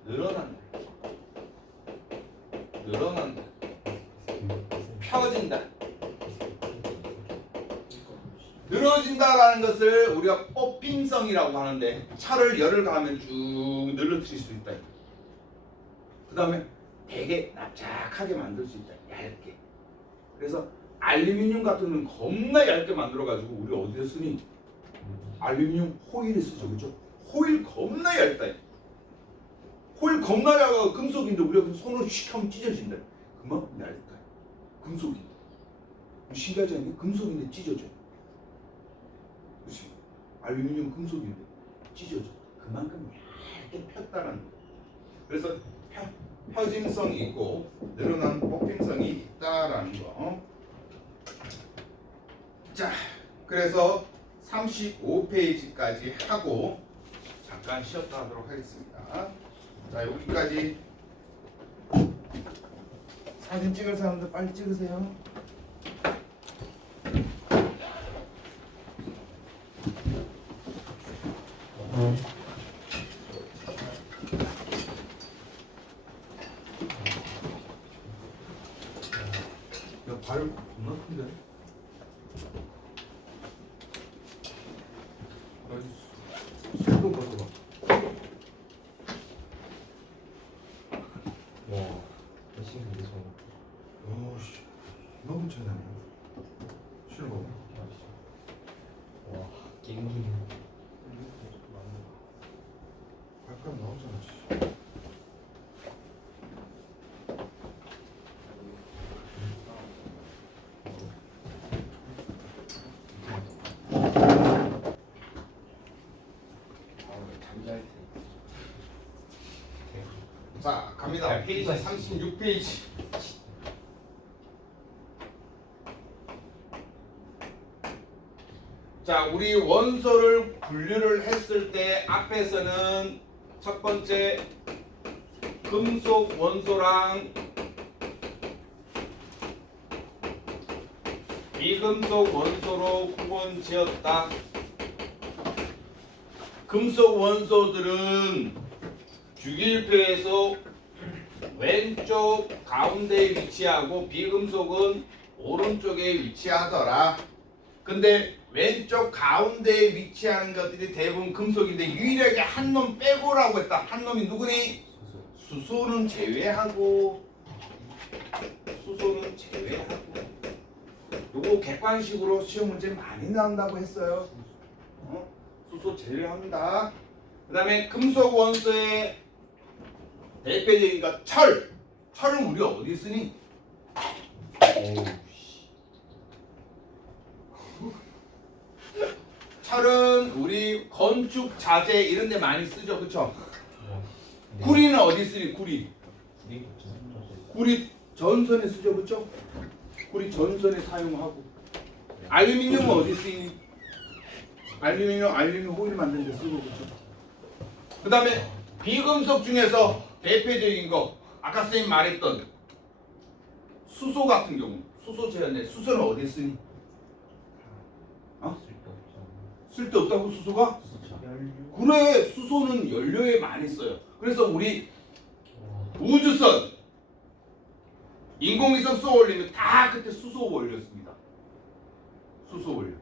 늘어난다. 늘어난다. 펴진다. 늘어진다라는 것을 우리가 뽑힘성이라고 하는데 차를 열을 가하면 쭉 늘어뜨릴 수 있다. 그 다음에 되게 납작하게 만들 수 있다. 얇게. 그래서 알루미늄 같은 건 겁나 얇게 만들어가지고 우리 어디에 쓰니? 알루미늄 호일에 쓰죠. 그죠? 호일 겁나 얇다. 호일 겁나 얇아. 금속인데 우리가 손으로 슉 하면 찢어진다. 그만큼 얇다. 금속인데. 신기하지 않니? 금속인데 찢어져. 그렇지? 알루미늄 금속인데 찢어져. 그만큼 얇게 폈다라는 거. 그래서 펴짐성이 있고 늘어난 뽑힘성이 있다라는 거. 자, 그래서 35페이지까지 하고 잠깐 쉬었다 하도록 하겠습니다. 자, 여기까지. 사진 찍을 사람들 빨리 찍으세요. 야, 발 겁나 큰데? 속도 봐봐. 와. 훨씬 근데 저. 오씨, 이만큼 차이 나네. 싫어. 와. 깽기네. 갑니다. 페이지 36페이지. 자, 우리 원소를 분류를 했을 때 앞에서는 첫 번째 금속 원소랑 비금속 원소로 구분 지었다. 금속 원소들은 주기율표에서 왼쪽 가운데에 위치하고 비금속은 오른쪽에 위치하더라. 근데 왼쪽 가운데에 위치하는 것들이 대부분 금속인데 유일하게 한 놈 빼고라고 했다. 한 놈이 누구니? 수소는 제외하고. 수소는 제외하고. 요거 객관식으로 시험 문제 많이 나온다고 했어요. 수소 제외한다. 그 다음에 금속 원소의 대표적인 것 철. 철은 우리 어디 쓰니? 철은 우리 건축 자재 이런 데 많이 쓰죠. 그쵸? 구리는 어디 쓰니? 구리. 구리 전선에 쓰죠. 그쵸? 구리 전선에 사용하고. 알루미늄은 어디 쓰니? 알루미늄 호일 만드는 데 쓰고. 그쵸? 그 다음에 비금속 중에서 대표적인 거 아까 선생님 말했던 수소 같은 경우 수소 제한데 수소는 어디 쓰니? 쓸데없다고 수소가? 그래, 수소는 연료에 많이 써요. 그래서 우리 우주선 인공위성 쏘아 올리면 다 그때 수소 원료였습니다. 수소 원료.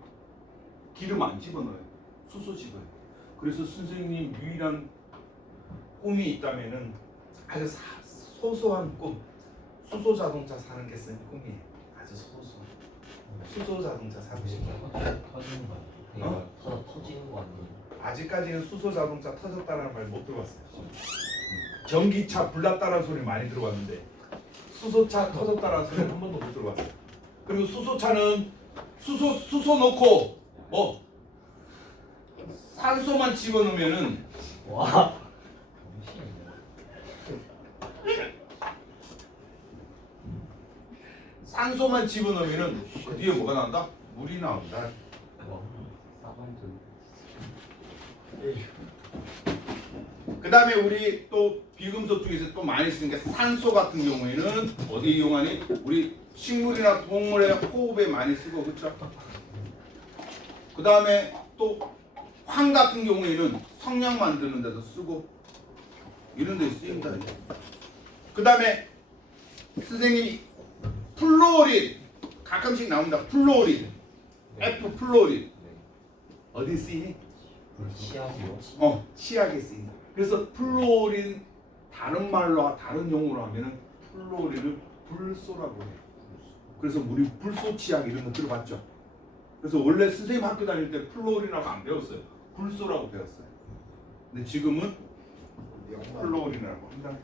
기름 안 집어넣어요. 수소 집어요. 그래서 선생님 유일한 꿈이 있다면은 아주 소소한 꿈, 수소 자동차 사는 게 선생님 꿈이에요. 아주 소소. 수소 자동차 사고 싶어요. 터지는 거 터지는 거 아니에요? 아직까지는 수소 자동차 터졌다는 말 못 들어봤어요. 전기차 불났다는 소리 많이 들어봤는데 수소차 터졌다는 소리 한 번도 못 들어봤어요. 그리고 수소차는 수소 넣고 뭐 산소만 집어넣으면은 와. 산소만 집어넣으면은 그 뒤에 뭐가 나온다? 물이 나온다. 그 다음에 우리 또 비금속 중에서 또 많이 쓰는 게 산소 같은 경우에는 어디 이용하니? 우리 식물이나 동물의 호흡에 많이 쓰고 그렇죠? 그 다음에 또 황 같은 경우에는 성냥 만드는 데도 쓰고 이런 데 쓰인다. 그 다음에 선생님이 플로린 가끔씩 나옵니다. 플로린 F 플로린 어디 쓰이니? 치약이요? 치약에 쓰인다. 그래서 플로린 다른 말로 다른 용어로 하면은 플로린을 불소라고 해요. 그래서 우리 불소 치약 이런 거 들어봤죠? 그래서 원래 선생님 학교 다닐 때 플로린이라고 안 배웠어요. 불소라고 배웠어요. 근데 지금은 플로린이라고 합니다.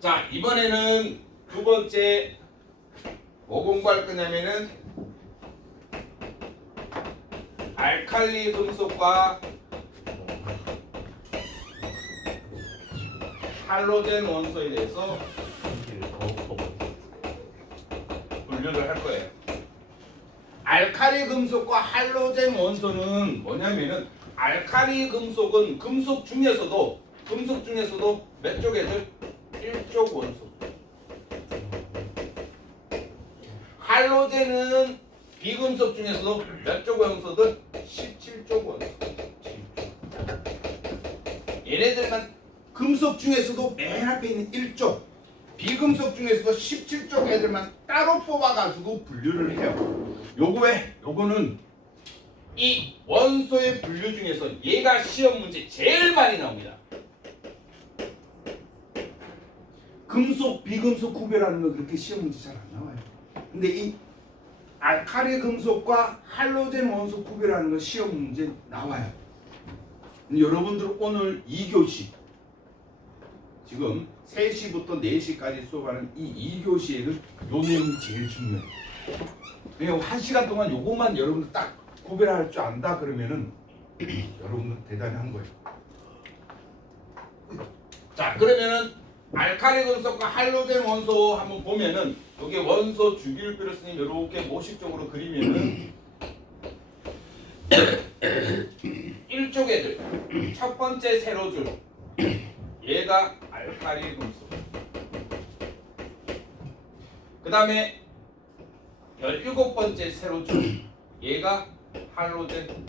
자, 이번에는 두 번째 뭐 공부할 거냐면은 알칼리 금속과 할로젠 원소에 대해서 분류를 할 거예요. 알칼리 금속과 할로젠 원소는 뭐냐면은 알칼리 금속은 금속 중에서도 몇 쪽에들 1쪽 원소. 할로젠은 비금속 중에서도 몇 쪽 원소들 17쪽 원소. 얘네들만 금속 중에서도 맨 앞에 있는 1쪽, 비금속 중에서도 17쪽 애들만 따로 뽑아가지고 분류를 해요. 요거는 이 원소의 분류 중에서 얘가 시험 문제 제일 많이 나옵니다. 금속, 비금속 구별하는 거 그렇게 시험 문제 잘 안 나와요. 근데 이 알칼리 금속과 할로젠 원소 구별하는 거 시험 문제 나와요. 근데 여러분들 오늘 2교시 지금 3시부터 4시까지 수업하는 이 2교시에는 요 내용이 제일 중요해요. 왜냐면 1시간 동안 요것만 여러분들 딱 구별할 줄 안다 그러면은 여러분들 대단히 한 거예요. 자, 그러면은 알칼리 금속과 할로젠 원소 한번 보면은 여기 원소 주기율표를 쓰니 이렇게 모식적으로 그리면은 일쪽 애들 첫 번째 세로줄 얘가 알칼리 금속. 그 다음에 17번째 세로줄 얘가 할로젠.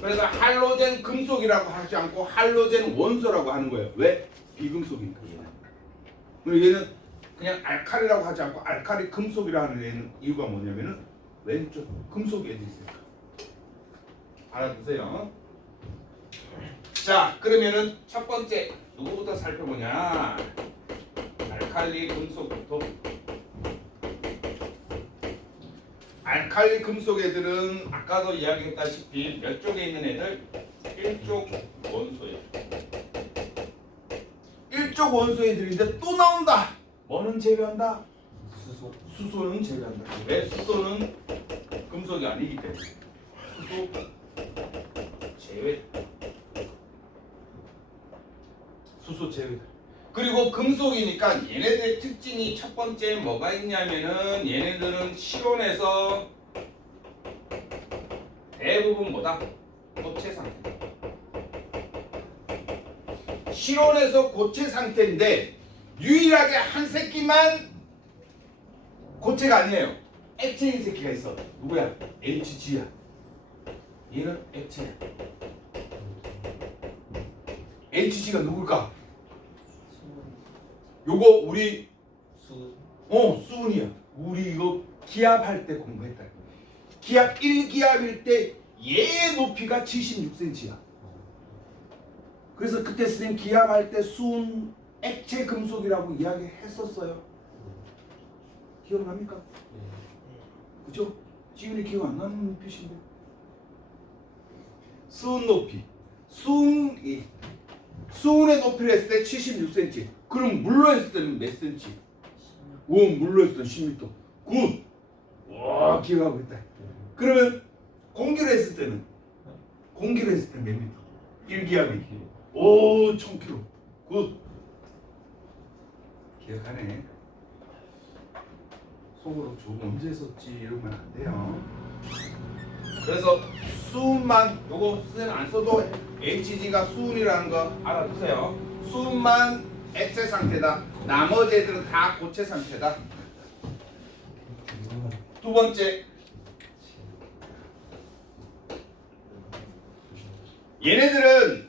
그래서 할로젠 금속이라고 하지 않고 할로젠 원소라고 하는 거예요. 왜? 비금속이니까 얘는. 그리고 얘는 그냥 알칼리라고 하지 않고 알칼리 금속이라는 얘는 이유가 뭐냐면은 왼쪽 금속 애들이 있으니까. 알아두세요. 자, 그러면은 첫 번째 누구부터 살펴보냐? 알칼리 금속부터. 알칼리 금속 애들은 아까도 이야기했다시피 몇 쪽에 있는 애들? 1쪽 원소에. 1쪽 원소 애들인데 또 나온다. 뭐는 제외한다? 수소. 수소는 제외한다. 왜? 수소는 금속이 아니기 때문에. 수소 제외. 수소 제외다. 그리고 금속이니까 얘네들의 특징이 첫 번째 뭐가 있냐면은 얘네들은 실온에서 대부분 뭐다? 고체 상태. 실온에서 고체 상태인데 유일하게 한 새끼만 고체가 아니에요. 액체인 새끼가 있어. 누구야? HG야. 얘는 액체야. HG가 누굴까? 요거 우리 수. 수은이야. 우리 이거 기압할 때 공부했다. 기압 1기압일 때 얘 높이가 76cm야. 그래서 그때 선생님 기압할 때 수은 액체 금속이라고 이야기했었어요. 기억납니까? 그죠? 지훈이 기억 안 나는 눈빛인데. 수은 높이. 수은의 높이를 했을 때 76cm. 그럼 물로 했을 때는 몇 cm? 오, 물로 했을 때 10m. 굿. 와, 기억하고 있다. 그러면 공기로 했을 때는? 공기로 했을 때는 몇 미터? 1기압이. 오, 1000km. 굿. 기억하네. 속으로 조금 언제 썼지 이러면 안 돼요. 그래서 수은만 요거 선생님 안 써도 HG가 수은이라는 거 알아두세요. 수은만 액체 상태다. 나머지 애들은 다 고체 상태다. 두 번째, 얘네들은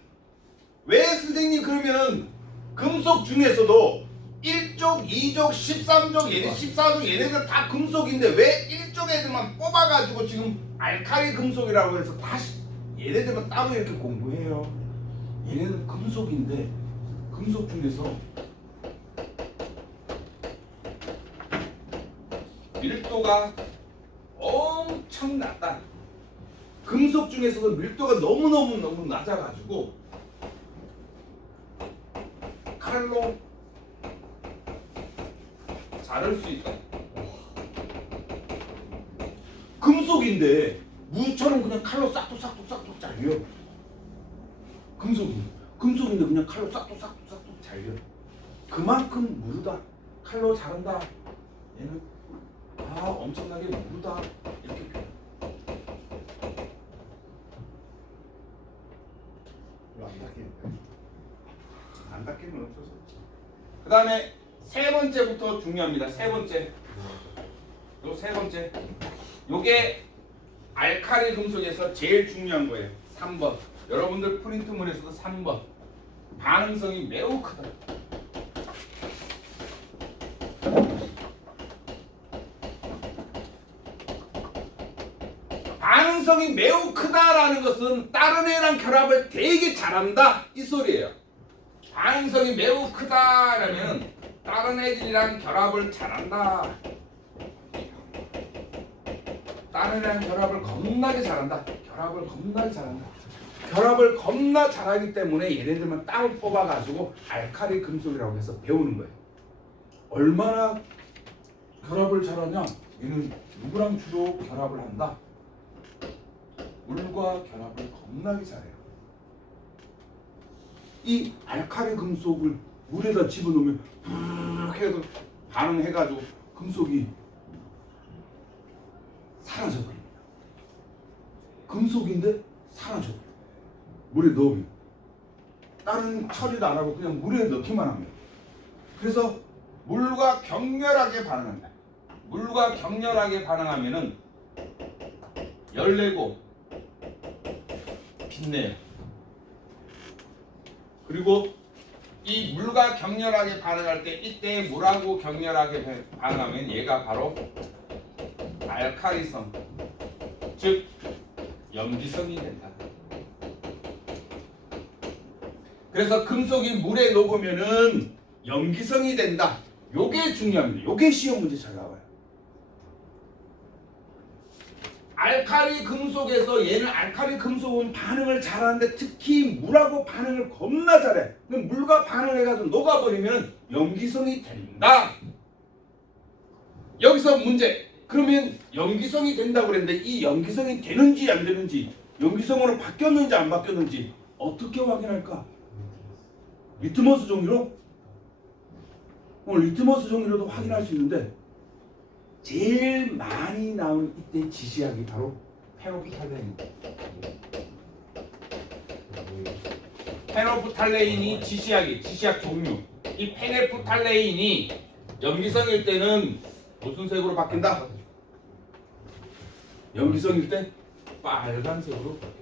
왜 선생님 그러면은 금속 중에서도 1쪽, 2쪽, 13쪽, 얘네 14쪽 얘네들 다 금속인데 왜 1쪽 애들만 뽑아가지고 지금 알칼리 금속이라고 해서 다시 얘네들만 따로 이렇게 공부해요. 얘네는 금속인데 금속 중에서 밀도가 엄청 낮다. 금속 중에서도 밀도가 너무 낮아가지고 칼로 자를 수 있다. 금속인데 무처럼 그냥 칼로 싹둑 잘려. 금속인데 그냥 칼로 싹둑 잘려. 그만큼 무르다. 칼로 자른다. 얘는 엄청나게 무르다. 이렇게 표현. 이거 안 닦이는데. 안 닦이는 건 없어서. 그 다음에 세 번째부터 중요합니다. 세 번째. 요 세 번째. 요게 알칼리 금속에서 제일 중요한 거예요. 3번. 여러분들 프린트물에서도 3번. 반응성이 매우 크다. 반응성이 매우 크다라는 것은 다른 애랑 결합을 되게 잘한다 이 소리예요. 반응성이 매우 크다라면 다른 애들이랑 결합을 잘한다. 다른 애랑 결합을 겁나게 잘한다. 결합을 겁나 잘하기 때문에 얘네들만 따로 뽑아가지고 알칼리 금속이라고 해서 배우는 거예요. 얼마나 결합을 잘하냐? 얘는 누구랑 주로 결합을 한다? 물과 결합을 겁나게 잘해요. 이 알칼리 금속을 물에다 집어넣으면 푹 해서 반응해가지고 금속이 사라져버립니다. 금속인데 사라져버려요. 물에 넣으면. 다른 처리도 안 하고 그냥 물에 넣기만 합니다. 그래서 물과 격렬하게 반응한다. 물과 격렬하게 반응하면은 열내고 빛내요. 그리고 이 물과 격렬하게 반응할 때 이때 물하고 격렬하게 반응하면 얘가 바로 알칼리성, 즉 염기성이 된다. 그래서 금속이 물에 녹으면은 염기성이 된다. 요게 중요합니다. 요게 시험 문제 잘 나와요. 알칼리 금속에서 얘는 알칼리 금속은 반응을 잘하는데 특히 물하고 반응을 겁나 잘해. 그럼 물과 반응해가지고 녹아버리면 염기성이 된다. 여기서 문제. 그러면 염기성이 된다고 그랬는데 이 염기성이 되는지 안 되는지, 염기성으로 바뀌었는지 안 바뀌었는지 어떻게 확인할까? 리트머스 종이로? 리트머스 종이로도 확인할 수 있는데 제일 많이 나오는 이때 지시약이 바로 페노프탈레인입니다. 페노프탈레인이 지시약 종류. 이 페네프탈레인이 염기성일 때는 무슨 색으로 바뀐다? 염기성일 때 빨간색으로 바뀌어요.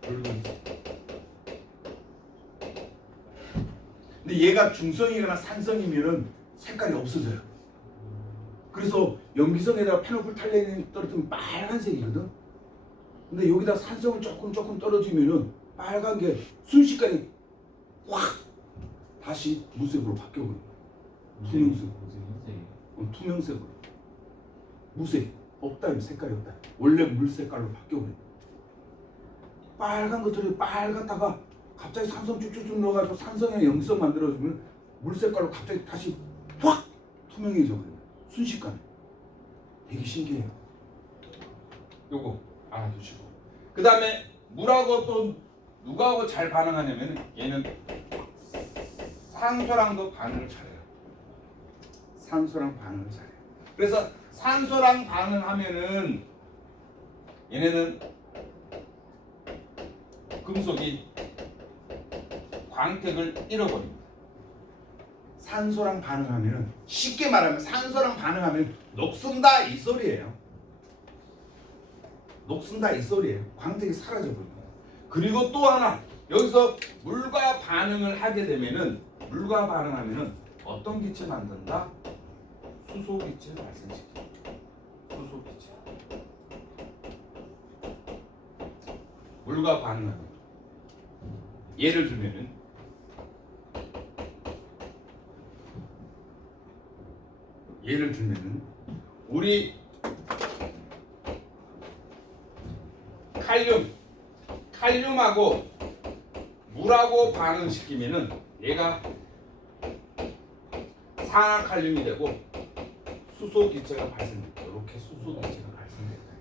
붉은색. 근데 얘가 중성이거나 산성이면은 색깔이 없어져요. 그래서 염기성에다가 페노프탈레인을 떨어뜨리면 빨간색이거든. 근데 여기다 산성을 조금 떨어지면은 빨간 게 순식간에 확 다시 무색으로 바뀌어버려. 투명색으로. 무색. 없다. 색깔이 없다. 원래 물 색깔로 바뀌어버려. 빨간 것들이 빨갛다가 갑자기 산성 쭉쭉쭉 넣어가지고 산성에 염기성 만들어주면 물 색깔로 갑자기 다시 확 투명해져 버려요. 순식간에. 되게 신기해요. 요거 알아두시고. 그 다음에 물하고 또 누구하고 잘 반응하냐면 얘는 산소랑도 반응을 잘해요. 산소랑 반응을 잘해요. 그래서 산소랑 반응하면은 얘네는 금속이 광택을 잃어버립니다. 산소랑 반응하면 쉽게 말하면 산소랑 반응하면 녹슨다 이 소리예요. 녹슨다 이 소리예요. 광택이 사라져버립니다. 그리고 또 하나 여기서 물과 반응을 하게 되면은 물과 반응하면은 어떤 기체 만든다? 수소 기체를 발생시킵니다. 수소 기체. 물과 반응하면 예를 들면은 우리 칼륨하고 물하고 반응시키면은 얘가 산화칼륨이 되고 수소 기체가 발생됩니다. 이렇게 수소 기체가 발생된다.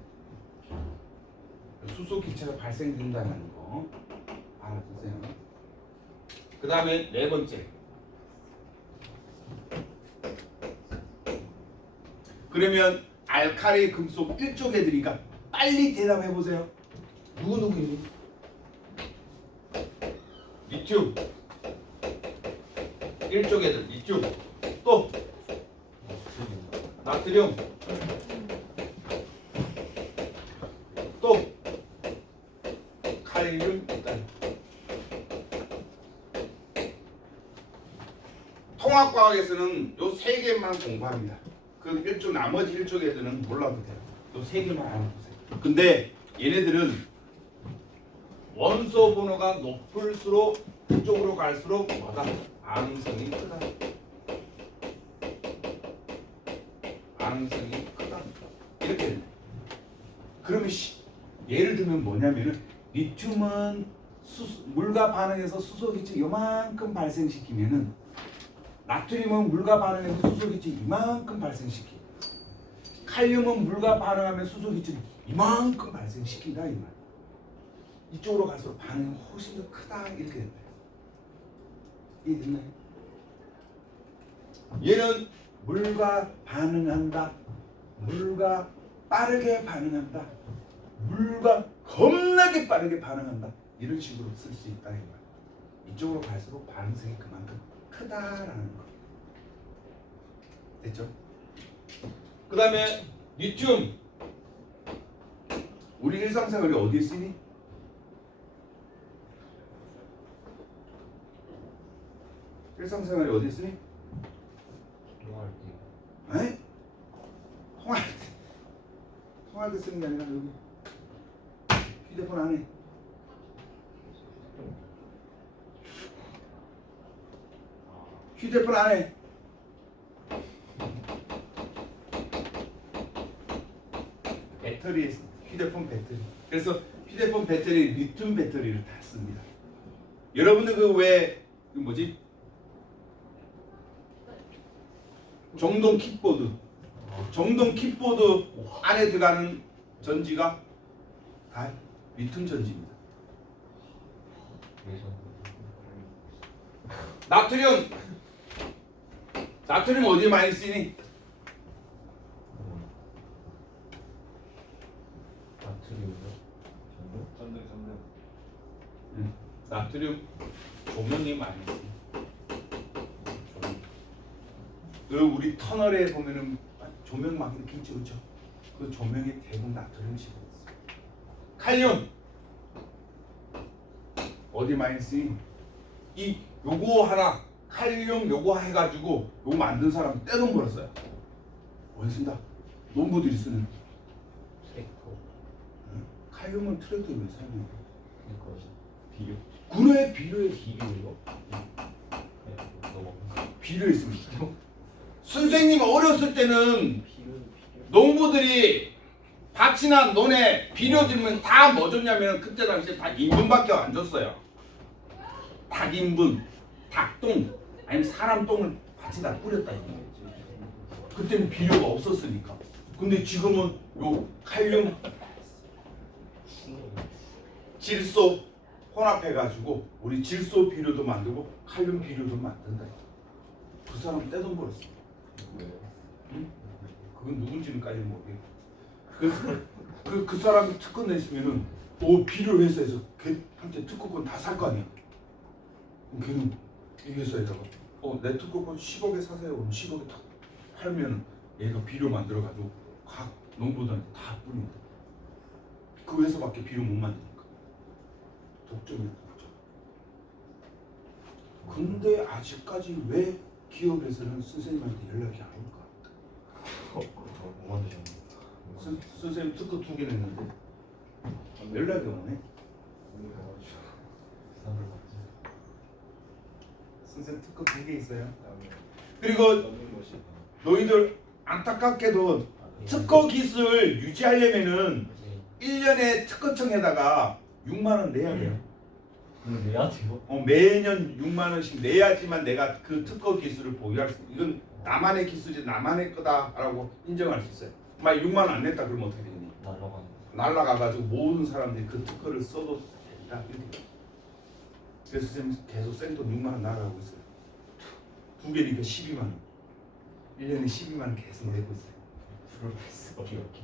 수소 기체가 발생된다는 거 알아두세요. 그 다음에 네 번째. 그러면 알칼리 금속 1쪽 애들이니까 빨리 대답해 보세요. 누구니? 리튬 1쪽 애들 리튬 또 나트륨 또 칼륨 일단 통합과학에서는 요 세 개만 공부합니다. 그 일쪽 나머지 일쪽 애들은 몰라도 돼요. 요 세 개만 알아보세요. 근데 얘네들은 원소 번호가 높을수록 그쪽으로 갈수록 뭐다? 반응성이 크다. 반응성이 크다. 이렇게 됩니다. 그러면 예를 들면 뭐냐면은 리튬은 물과 반응해서 수소기체 요만큼 발생시키면은 나트륨은 물과 반응해서 수소기체 이만큼 발생시키. 칼륨은 물과 반응하면 수소기체 이만큼 발생시킨다 이 말. 이쪽으로 갈수록 반응이 훨씬 더 크다 이렇게 된다. 이해됐나요? 얘는 물과 반응한다. 물과 빠르게 반응한다. 물과 겁나게 빠르게 반응한다. 이런 식으로 쓸 수 있다는 거야. 이쪽으로 갈수록 반응성이 그만큼 크다라는 거. 됐죠? 그 다음에 리튬. 우리 일상생활에 어디에 쓰니? 일상생활에 어디에 쓰니? 통화할 때. 에? 통화할 때 쓰는 게 아니라 여기 휴대폰 안에 휴대폰 안에 배터리에 있어. 휴대폰 배터리. 그래서 휴대폰 배터리 리튬 배터리를 다 씁니다. 여러분들 그 뭐지? 정동 킥보드. 정동 킥보드 안에 들어가는 전지가 다 리튬 전지입니다. 그래서 나트륨. 나트륨 어디에 많이 쓰니? 나트륨이요? 전등. 나트륨 조명이 많이 쓰니. 조명. 우리 터널에 보면은 조명 막 이렇게 있죠, 그렇죠? 그 조명이 대부분 나트륨 칠을 있어요. 칼륨 어디 많이 쓰니? 이 요거 하나 칼륨 요거 해가지고 요거 만든 사람 떼돈 벌었어요. 어디 쓴다? 농부들이 쓰는. 트랙터. 칼륨은 트랙터에 왜 사용해? 그러니까 비료. 그래 비료에 비료요? 너무 비료에 씁니다. 선생님 어렸을 때는 비료. 농부들이 밭이나 논에 비료 들면 다 뭐 줬냐면 그때 당시에 다 인분밖에 안 줬어요. 닭 인분, 닭똥 아니면 사람 똥을 밭에다 뿌렸다 이거. 그때는 비료가 없었으니까. 근데 지금은 요 칼륨, 질소 혼합해가지고 우리 질소 비료도 만들고 칼륨 비료도 만든다. 그 사람 떼돈 벌었어. 응? 그건 누군지는까지는 모르겠고. 그 사람이 특허 냈으면은 비료 회사에서 걔한테 특허권 다 살 거 아니야. 그럼 걔는 이 회사에다가 내 특허권 10억에 사세요. 그럼 10억에 다 팔면 얘가 비료 만들어가지고 각 농부들한테 다 뿌린다. 그 회사밖에 비료 못 만드니까. 독점이야, 독점. 근데 아직까지 왜 기업에서는 선생님한테 연락이 안 올까? 뭐 만드셨나요? 선생님 특허 2개 냈는데 연락이 오네. 부산을 맞지. 선생님 특허 2개 있어요. 그리고 너희들 안타깝게도 특허 기술 유지하려면은 1년에 특허청에다가 6만 원 내야 돼요. 내야 돼요? 매년 6만 원씩 내야지만 내가 그 특허 기술을 보유할 수. 이건 나만의 기술이 나만의 거다라고 인정할 수 있어요. 만약 6만 원 안 냈다 그러면 어떻게 되니? 날라가가지고 모든 사람들이 그 특허를 써도 된다. 그래서 선생님 계속 생돈 6만 원 날아가고 있어요. 2개니까 12만 원. 1년에 12만 원 계속 내고 있어요. 프로페서 이렇게.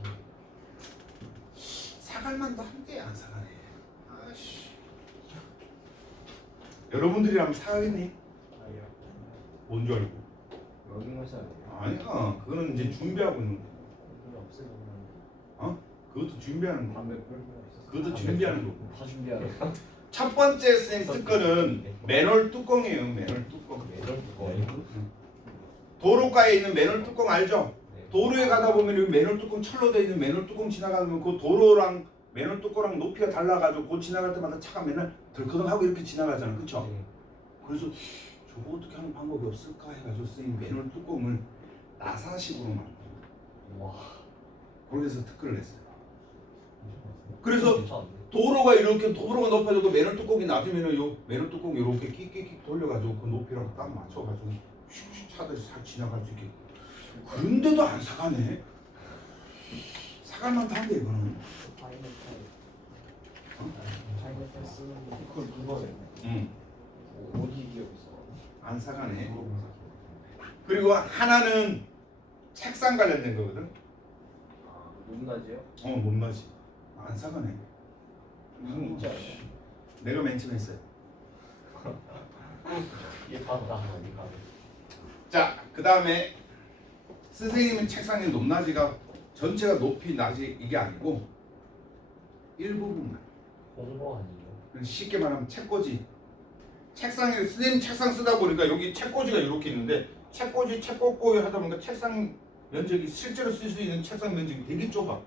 사갈만도 한데 안 사가네. 아씨. 여러분들이라면 사가겠니? 뭔 줄 알고? 아니야. 그거는 이제 준비하고 있는 거. 그것도 준비하는 거. 그것도 준비하는 거고. 다 준비하는 거. 첫 번째 선생님 특허는 맨홀 뚜껑이에요. 맨홀 뚜껑. 도로가에 있는 맨홀 뚜껑 알죠? 도로에 가다 보면 여기 맨홀 뚜껑 철로 되어 있는 맨홀 뚜껑 지나가면 그 도로랑 맨홀 뚜껑랑 높이가 달라가지고 그 지나갈 때마다 차가 맨날 덜커덩하고 이렇게 지나가잖아, 그렇죠? 그래서 저거 어떻게 하는 방법이 없을까 해가지고 선생님 맨홀 뚜껑을 나사식으로 만들어. 와. 그래서 특허를 냈어요. 그래서 도로가 높아져도 맨홀 뚜껑이 낮으면은 요 맨홀 뚜껑 이렇게 끽끽 돌려가지고 그 높이랑 딱 맞춰가지고 슉슉 차들이 잘 지나갈 수 있게. 그런데도 안 사가네. 사갈만도 한데 이거는. 그걸 누가 해? 응. 어디 기업에서? 안사가네. 그리고 하나는 책상 관련된 거거든. 높낮이요? 높낮이. 안사가네. 진짜. 내가 맨 처음 했어요. 이게 바로 나 아니까. 자, 그 다음에 선생님은 책상의 높낮이가 전체가 높이 낮이 이게 아니고 일부분만. 공부 아니에요? 쉽게 말하면 책꽂이. 책상에 선생님 책상 쓰다 보니까 여기 책꽂이가 이렇게 있는데 책꽂이 책 꽂고 하다 보니까 책상 면적이 실제로 쓸 수 있는 책상 면적이 되게 좁아.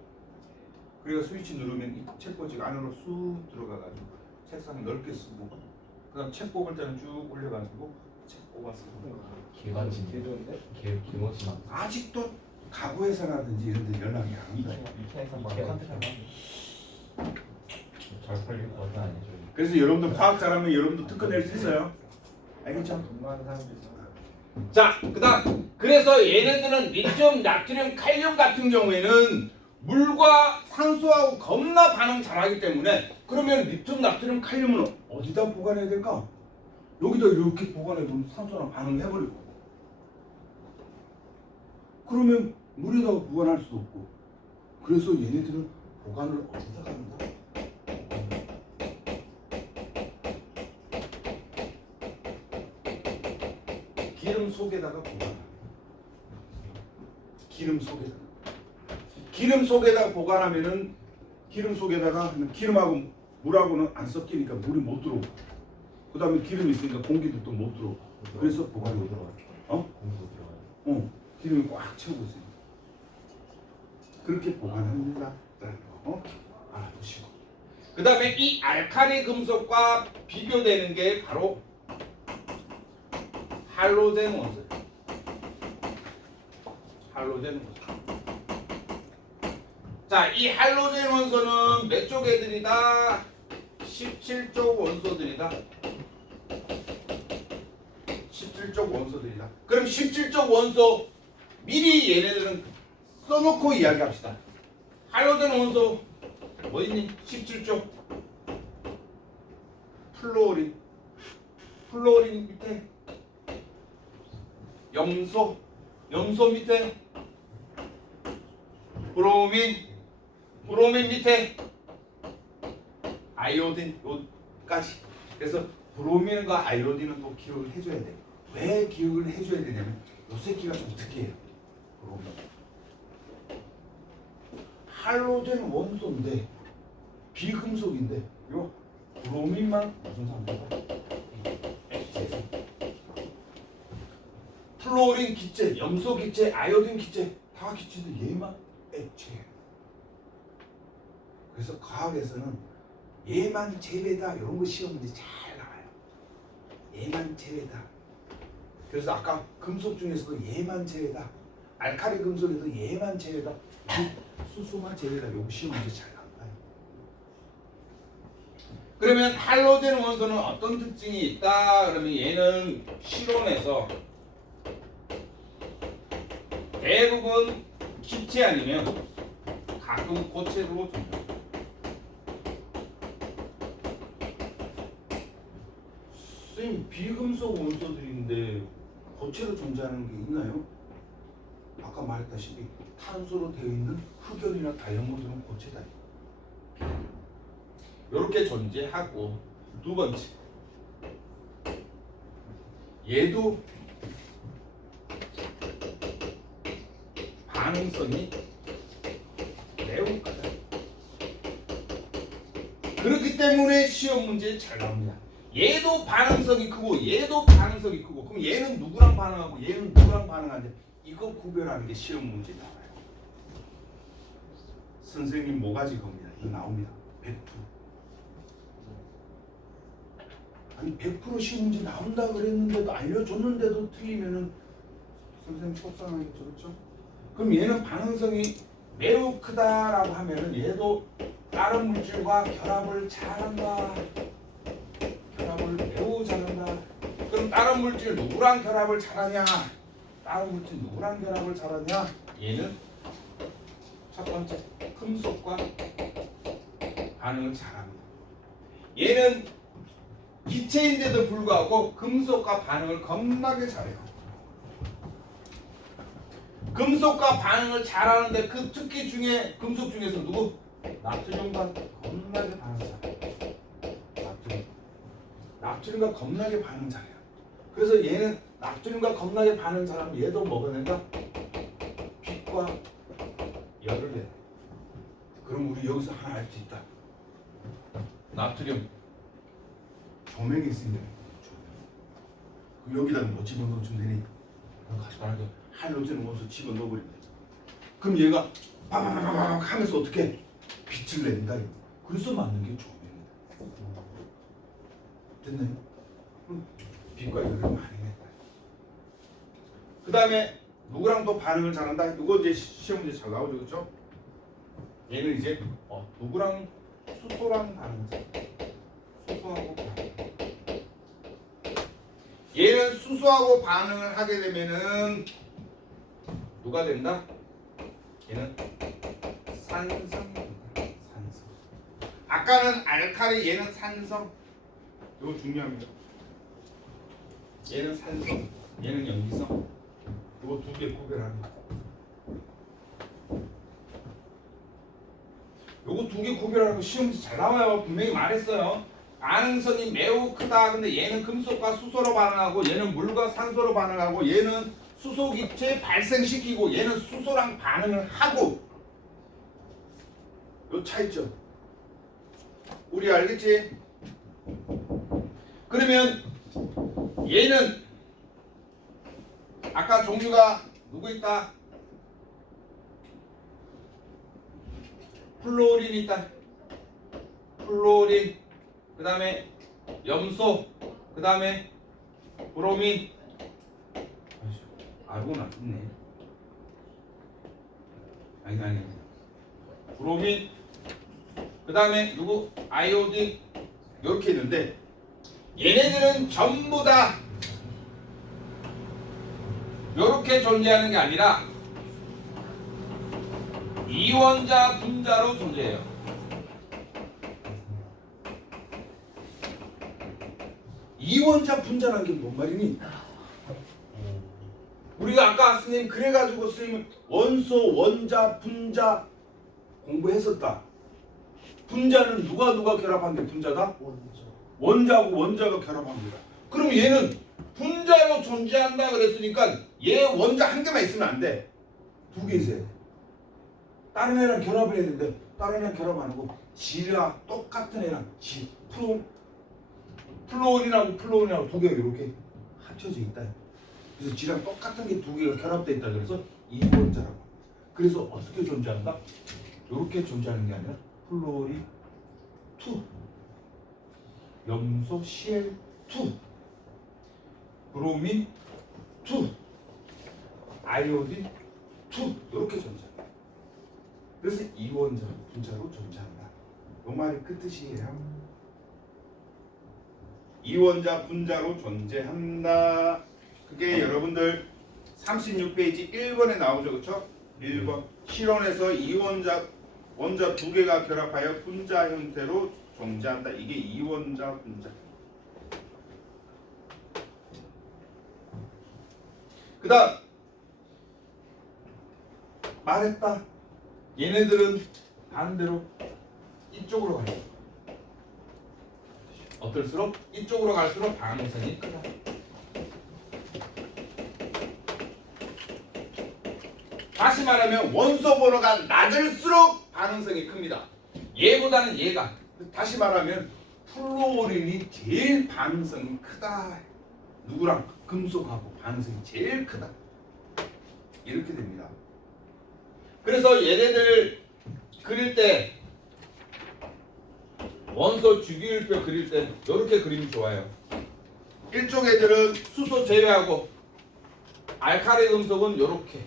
그래서 스위치 누르면 이 책꽂이가 안으로 쑥 들어가가지고 책상을 넓게 쓰고 그다음 책 뽑을 때는 쭉 올려가지고 책 뽑아 쓰고. 개간지. 개 좋은데? 개멋이 많다. 아직도 가구회사라든지 이런 데 연락이 안 온다. 이케 컨트롤. 잘 팔릴 거 아니죠? 그래서 여러분들 과학 잘하면 여러분도 특허 낼 수 있어요. 알겠죠? 돈 많은 사람도 있어. 자, 그다음 그래서 얘네들은 리튬, 나트륨, 칼륨 같은 경우에는 물과 산소하고 겁나 반응 잘하기 때문에 그러면 리튬, 나트륨, 칼륨은 어디다 보관해야 될까? 여기다 이렇게 보관해두면 산소랑 반응을 해버릴 거고. 그러면 물에다가 보관할 수도 없고. 그래서 얘네들은 보관을 어디다가 한다? 기름 속에다가 보관한다. 기름 속에다가. 기름 속에다가 보관하면은 기름 속에다가 기름하고 물하고는 안 섞이니까 물이 못 들어오고. 그 다음에 기름이 있으니까 공기도 또 못 들어오고. 그래서 보관이 들어가요. 공부 들어가요. 기름이 꽉 채우고 있어요. 그렇게 보관합니다. 알아두시고. 그 다음에 이 알칼리 금속과 비교되는 게 바로 할로젠 원소예요. 할로젠 원소. 자, 이 할로젠 원소는 몇 쪽 애들이다? 17쪽 원소들이다. 17쪽 원소들이다. 그럼 17쪽 원소 미리 얘네들은 써놓고 이야기합시다. 할로젠 원소 뭐 있니? 17쪽 플로린. 플로린 밑에 염소. 염소 밑에 브로민. 브로민 밑에 아이오딘. 요까지. 그래서 브로민과 아이오딘은 또 기억을 해줘야 돼. 왜 기억을 해줘야 되냐면 요 새끼가 좀 특이해요. 브로민. 할로젠 원소인데 비금속인데 요 브로민만 무슨 상관이야? 플로린 기체, 염소 기체, 아이오딘 기체 다 기체인데 얘만 액체예요. 그래서 과학에서는 얘만 제외다 이런 거 시험 문제 잘 나와요. 얘만 제외다. 그래서 아까 금속 중에서도 얘만 제외다. 알칼리 금속에도 얘만 제외다. 수소만 제외다. 요거 시험 문제 잘 나와요. 그러면 할로젠 원소는 어떤 특징이 있다? 그러면 얘는 실온에서 대부분 기체 아니면 가끔 고체로 존재합니다. 선생님, 비금속 원소들인데 고체로 존재하는 게 있나요? 아까 말했다시피 탄소로 되어 있는 흑연이나 다이아몬드는 고체다. 이렇게 존재하고, 두 번째 얘도 반응성이 매우 크다. 그렇기 때문에 시험 문제에 잘 나옵니다. 얘도 반응성이 크고 얘도 반응성이 크고, 그럼 얘는 누구랑 반응하고 얘는 누구랑 반응하는데 이거 구별하는 게 시험 문제에 나와요. 선생님 모가지 겁니다. 이거 나옵니다. 100%. 아니 100% 시험 문제 나온다 그랬는데도 알려줬는데도 틀리면은 선생님 속상하겠죠, 그렇죠? 그럼 얘는 반응성이 매우 크다라고 하면은 얘도 다른 물질과 결합을 잘한다. 결합을 매우 잘한다. 그럼 다른 물질 누구랑 결합을 잘하냐? 다른 물질 누구랑 결합을 잘하냐? 얘는 첫 번째 금속과 반응을 잘합니다. 얘는 기체인데도 불구하고 금속과 반응을 겁나게 잘해요. 금속과 반응을 잘하는데 그 특기 중에 금속 중에서 누구? 나트륨과 겁나게 반응 잘해요. 나트륨과 겁나게 반응 잘해요. 그래서 얘는 나트륨과 겁나게 반응 잘하면 얘도 뭐가 된다? 빛과 열을 내. 그럼 우리 여기서 하나 알 수 있다. 나트륨 조명이 있으면 그럼 여기다 뭐 집어넣어주면 되니? 가져가는 거 할로젠 원소 집어넣어버린다. 그럼 얘가 바바바바박 하면서 어떻게 빛을 낸다. 그래서 만든 게 조명이다. 됐나요? 그럼 빛과 열을 많이 냈다. 그 다음에 누구랑 또 반응을 잘한다? 이거 이제 시험 문제 잘 나오죠, 그렇죠? 얘는 이제 누구랑 수소랑 반응을 잘한다. 수소하고 반응. 얘는 수소하고 반응을 하게 되면은 누가 된다? 얘는 산성. 아까는 알칼리, 얘는 산성. 이거 중요합니다. 얘는 산성, 얘는 염기성. 이거 두 개 구별합니다. 요거 두 개 구별하는 거 시험 문제 잘 나와요. 분명히 말했어요. 반응성이 매우 크다. 근데 얘는 금속과 수소로 반응하고 얘는 물과 산소로 반응하고 얘는 수소 기체 발생시키고 얘는 수소랑 반응을 하고. 요 차이점. 우리 알겠지? 그러면 얘는 아까 종류가 누구 있다? 플로린 있다. 플로린. 그 다음에 염소. 그 다음에 브로민. 알고는 안 듣네. 아니. 브로민. 그 다음에 누구? 아이오딘. 이렇게 있는데 얘네들은 전부 다 이렇게 존재하는 게 아니라 이원자 분자로 존재해요. 이원자 분자라는 게 뭔 말이니? 우리가 아까 스님 그래가지고 스님 원소, 원자, 분자 공부했었다. 분자는 누가 결합한 게 분자다? 원자하고 원자가 결합한 거다. 그럼 얘는 분자로 존재한다 그랬으니까 얘 원자 한 개만 있으면 안 돼. 두 개 있어야 돼. 다른 애랑 결합을 해야 되는데 다른 애랑 결합 안 하고 지랑 똑같은 애랑 플로린하고 두 개가 이렇게 합쳐져 있다. 그래서 지랑 똑같은 게 두 개가 결합되어 있다. 그래서 이원자라고. 그래서 어떻게 존재한다? 이렇게 존재하는 게 아니라 플로린 2, 염소 Cl2, 브로민 2, 아이오딘 2 이렇게 존재한다. 그래서 이원자 분자로 존재한다. 이 말이 그 뜻이에요. 이원자 분자로 존재한다. 그게 여러분들 36페이지 1번에 나오죠, 그렇죠? 1번 실온에서 원자 두 개가 결합하여 분자 형태로 존재한다. 이게 이원자 분자. 그 다음 말했다. 얘네들은 반대로 이쪽으로 가요. 어떨수록 이쪽으로 갈수록 반응성이 크다. 다시 말하면 원소 번호가 낮을수록 반응성이 큽니다. 얘보다는 얘가. 다시 말하면 플로린이 제일 반응성이 크다. 누구랑? 금속하고 반응성이 제일 크다. 이렇게 됩니다. 그래서 얘네들 그릴 때 원소 주기율표 그릴 때 이렇게 그리면 좋아요. 일종 애들은 수소 제외하고 알칼리 금속은 이렇게,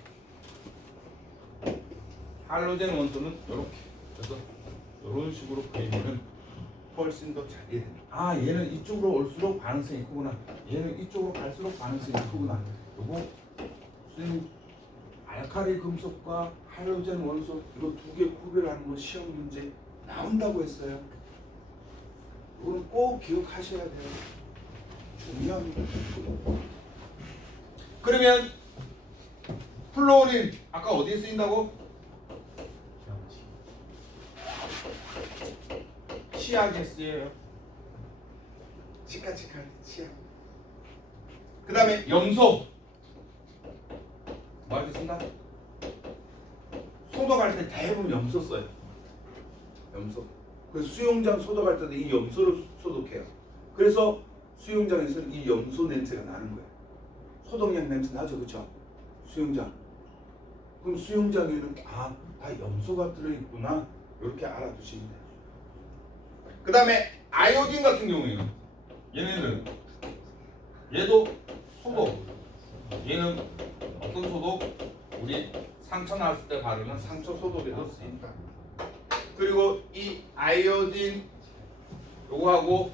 할로젠 원소는 이렇게. 그래서 이런 식으로 그리면은 훨씬 더 잘 이해됩니다. 아, 얘는 이쪽으로 올수록 반응성이 크구나. 얘는 이쪽으로 갈수록 반응성이 크구나. 요거 선생님 알칼리 금속과 할로젠 원소 이거 두 개 구별하는 거 시험 문제 나온다고 했어요. 이거는 꼭 기억하셔야 돼요. 중요합니다. 그러면 플로린 아까 어디에 쓰인다고? 치약에 쓰여요. 치약. 그 다음에 염소 뭐할 때 쓴다? 소독할 때 대부분 염소 써요. 염소. 그래서 수영장 소독할 때도 이 염소로 소독해요. 그래서 수영장에서는 이 염소 냄새가 나는 거예요. 소독약 냄새 나죠, 그렇죠? 수영장. 그럼 수영장에는 다 염소가 들어있구나 이렇게 알아두시면 돼요. 그 다음에 아이오딘 같은 경우에는 얘네는 얘도 소독. 얘는 어떤 소독? 우리 상처 났을 때 바르는 상처 소독에도 쓰인다. 그리고 이 아이오딘 요거하고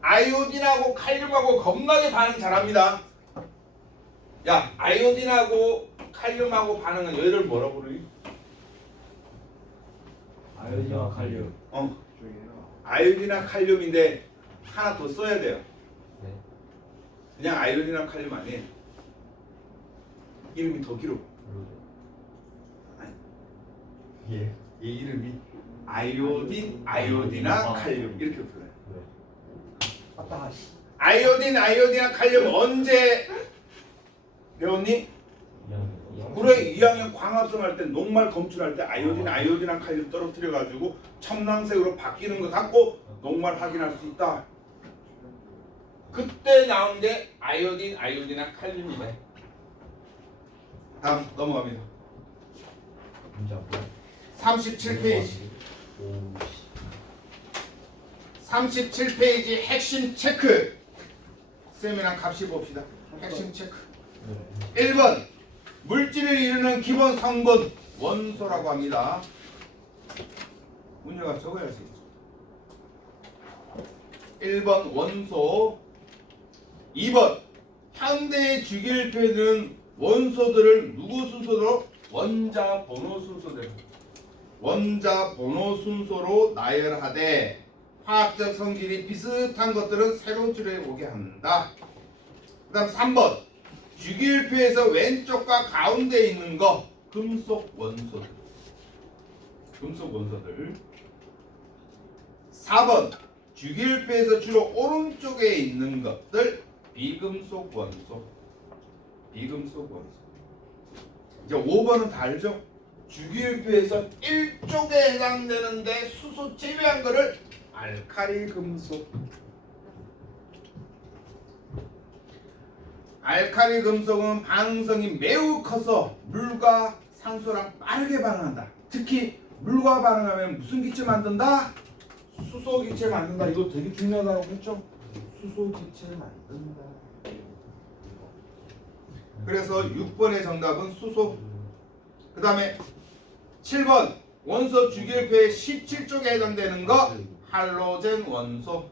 아이오딘하고 칼륨하고 겁나게 반응 잘합니다. 야, 아이오딘하고 칼륨하고 반응은 얘를 뭐라고 그러니? 아이오딘과 칼륨. 쪽이에요. 아이오딘이나 칼륨인데 하나 더 써야 돼요. 네. 그냥 아이오딘이나 칼륨 아니에요. 이름이 더 길어. 아니. 얘 이름이 아이오딘이나 칼륨 이렇게 불러요. 아따. 아이오딘이나 칼륨 언제 배웠니? 그래 2학년 광합성 할 때 녹말 검출할 때 아이오딘이나 칼륨 떨어뜨려 가지고 첨랑색으로 바뀌는 거 갖고 녹말 확인할 수 있다. 그때 나온 게 아이오딘이나 칼륨이네. 다음 넘어갑니다. 문제 안 보여. 37페이지. 오. 37페이지 핵심 체크. 쌤이랑 값이 봅시다. 핵심 체크. 네. 1번 물질을 이루는 기본 성분 원소라고 합니다. 문제가 적어야지. 1번 원소. 2번 현대의 주기율표는 원소들을 누구 순서로? 원자 번호 순서대로. 원자 번호 순서로 나열하되 화학적 성질이 비슷한 것들은 세로 줄에 오게 한다. 그 다음 3번 주기율표에서 왼쪽과 가운데 있는 거 금속 원소들. 4번 주기율표에서 주로 오른쪽에 있는 것들 비금속 원소. 이제 5번은 다 알죠? 주기율표에서 1쪽에 해당되는데 수소 제외한 거를 알카리 금속. 알카리 금속은 반응성이 매우 커서 물과 산소랑 빠르게 반응한다. 특히 물과 반응하면 무슨 기체 만든다? 수소 기체 만든다. 이거 되게 중요하다고 했죠? 수소 기체 만든다. 그래서 6번의 정답은 수소. 그 다음에 7번 원소 주기율표의 17쪽에 해당되는 거 할로젠 원소.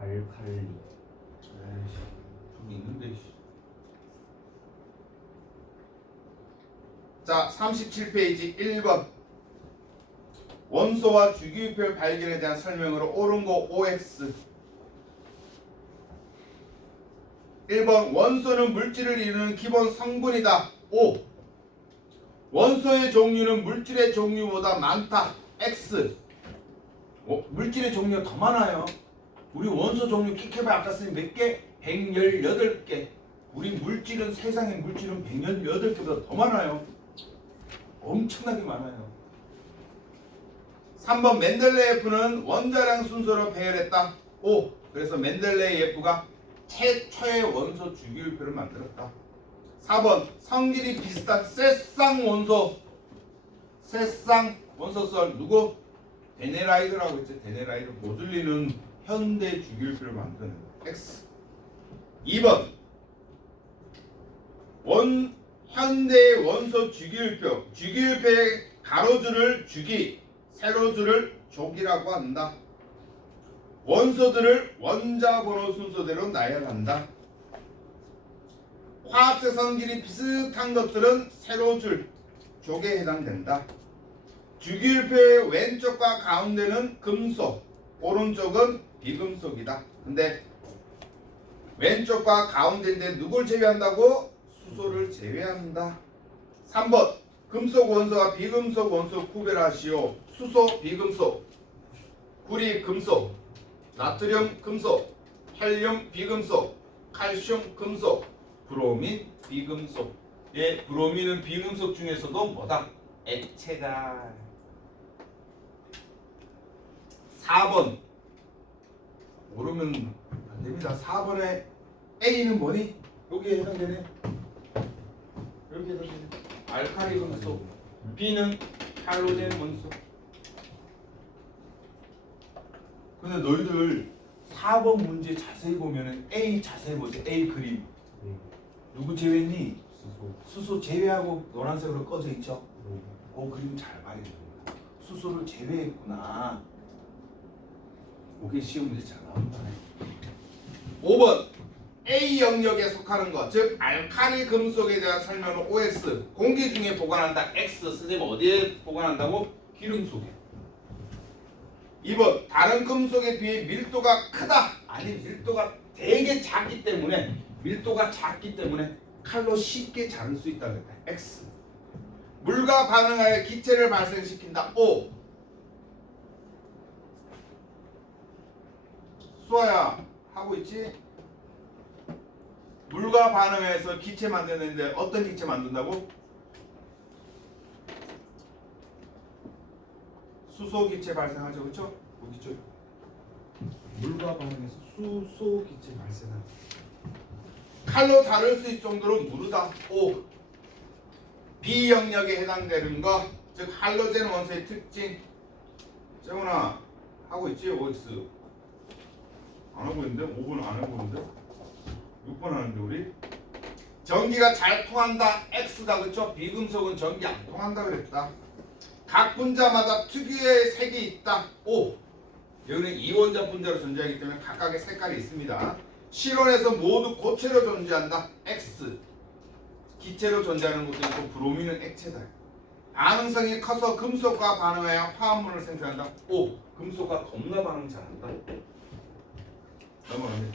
알칼리. 좀 있는데. 자 37페이지 1번 원소와 주기율표 발견에 대한 설명으로 옳은 거 OX. 1번 원소는 물질을 이루는 기본 성분이다. O. 원소의 종류는 물질의 종류보다 많다. X. 물질의 종류가 더 많아요. 우리 원소 종류 끽해봐 아까 쓴 몇 개? 118개. 우리 물질은 세상의 물질은 118개보다 더 많아요. 엄청나게 많아요. 3번 멘델레예프는 원자량 순서로 배열했다. O. 그래서 멘델레예프가 최초의 원소 주기율표를 만들었다. 4번 성질이 비슷한 세쌍 원소. 세쌍 원소설 누구? 데네라이드라고 했죠. 데네라이드 모듈리는 현대 주기율표를 만드는 X. 2번 현대 원소 주기율표. 주기율표의 가로줄을 주기, 세로줄을 족이라고 한다. 원소들을 원자 번호 순서대로 나열한다. 화학적 성질이 비슷한 것들은 세로줄, 쪽에 해당된다. 주기율표의 왼쪽과 가운데는 금속, 오른쪽은 비금속이다. 근데 왼쪽과 가운데인데 누굴 제외한다고? 수소를 제외한다. 3번 금속 원소와 비금속 원소 구별하시오. 수소 비금속, 구리 금속, 나트륨 금속, 헬륨 비금속, 칼슘 금속, 브로민 비금속. 예, 브로민은 비금속 중에서도 뭐다? 액체다. 4번 모르면 안 됩니다. 4번에 A는 뭐니? 여기에 해당되네. 여기 해당되네. 알칼리 금속. B는 할로젠 원소. 근데 너희들 4번 문제 자세히 보면은 A 자세히 보세요. A 그림. 네. 누구 제외니? 수소. 수소 제외하고 노란색으로 꺼져 있죠. 네. 그 그림 잘 봐야 됩니다. 수소를 제외했구나. 이게 시험 문제 잘 나온다. 5번 A 영역에 속하는 것, 즉 알칼리 금속에 대한 설명은 OX. 공기 중에 보관한다. X. 선생님 어디에 보관한다고? 기름 속에. 2번 다른 금속에 비해 밀도가 크다. 아니 밀도가 되게 작기 때문에 칼로 쉽게 자를 수 있다 그랬다. X. 물과 반응하여 기체를 발생시킨다. O. 수아야 하고 있지? 물과 반응해서 기체 만드는데 어떤 기체 만든다고? 수소 기체 발생하죠, 그렇죠? 어디죠? 물과 반응해서 수소 기체 발생한다. 칼로 다룰 수 있을 정도로 무르다. O. B 영역에 해당되는 거, 즉 할로젠 원소의 특징. 재훈아 하고 있지? OX 안 하고 있는데? 5번 안 하고 있는데? 6번 하는데 우리? 전기가 잘 통한다. X다 그렇죠? 비금속은 전기 안 통한다 그랬다. 각 분자마다 특유의 색이 있다. O. 여기는 이원자 분자로 존재하기 때문에 각각의 색깔이 있습니다. 실온에서 모두 고체로 존재한다. X. 기체로 존재하는 것도 있고 브로민은 액체다. 반응성이 커서 금속과 반응하여 화합물을 생산한다. O. 금속과 겁나 반응 잘한다. 넘어가네.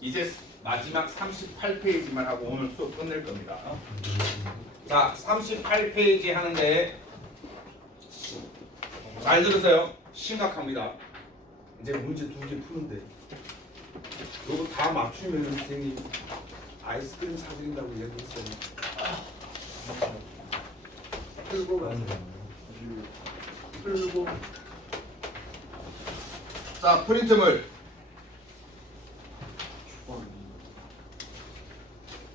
이제 마지막 38페이지만 하고 오늘 수업 끝낼 겁니다. 자, 38페이지 하는데 잘 들으세요. 심각합니다. 이제 문제 2개 푸는데 이거 다 맞추면 선생님 아이스크림 사드린다고 얘기했어요. 끌고 가세요. 끌고. 자, 프린트물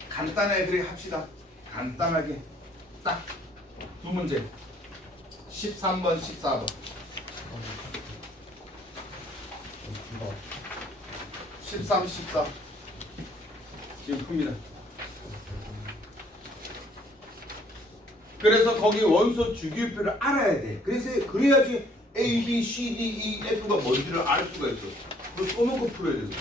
간단한 애들이 합시다. 간단하게 딱 두 문제 13번 14번 13, 14 지금 풉니다. 그래서 거기 원소 주기율표를 알아야 돼. 그래야지 A, B, C, D, E, F가 뭔지를 알 수가 있어. 그걸 써놓고 풀어야 되거든.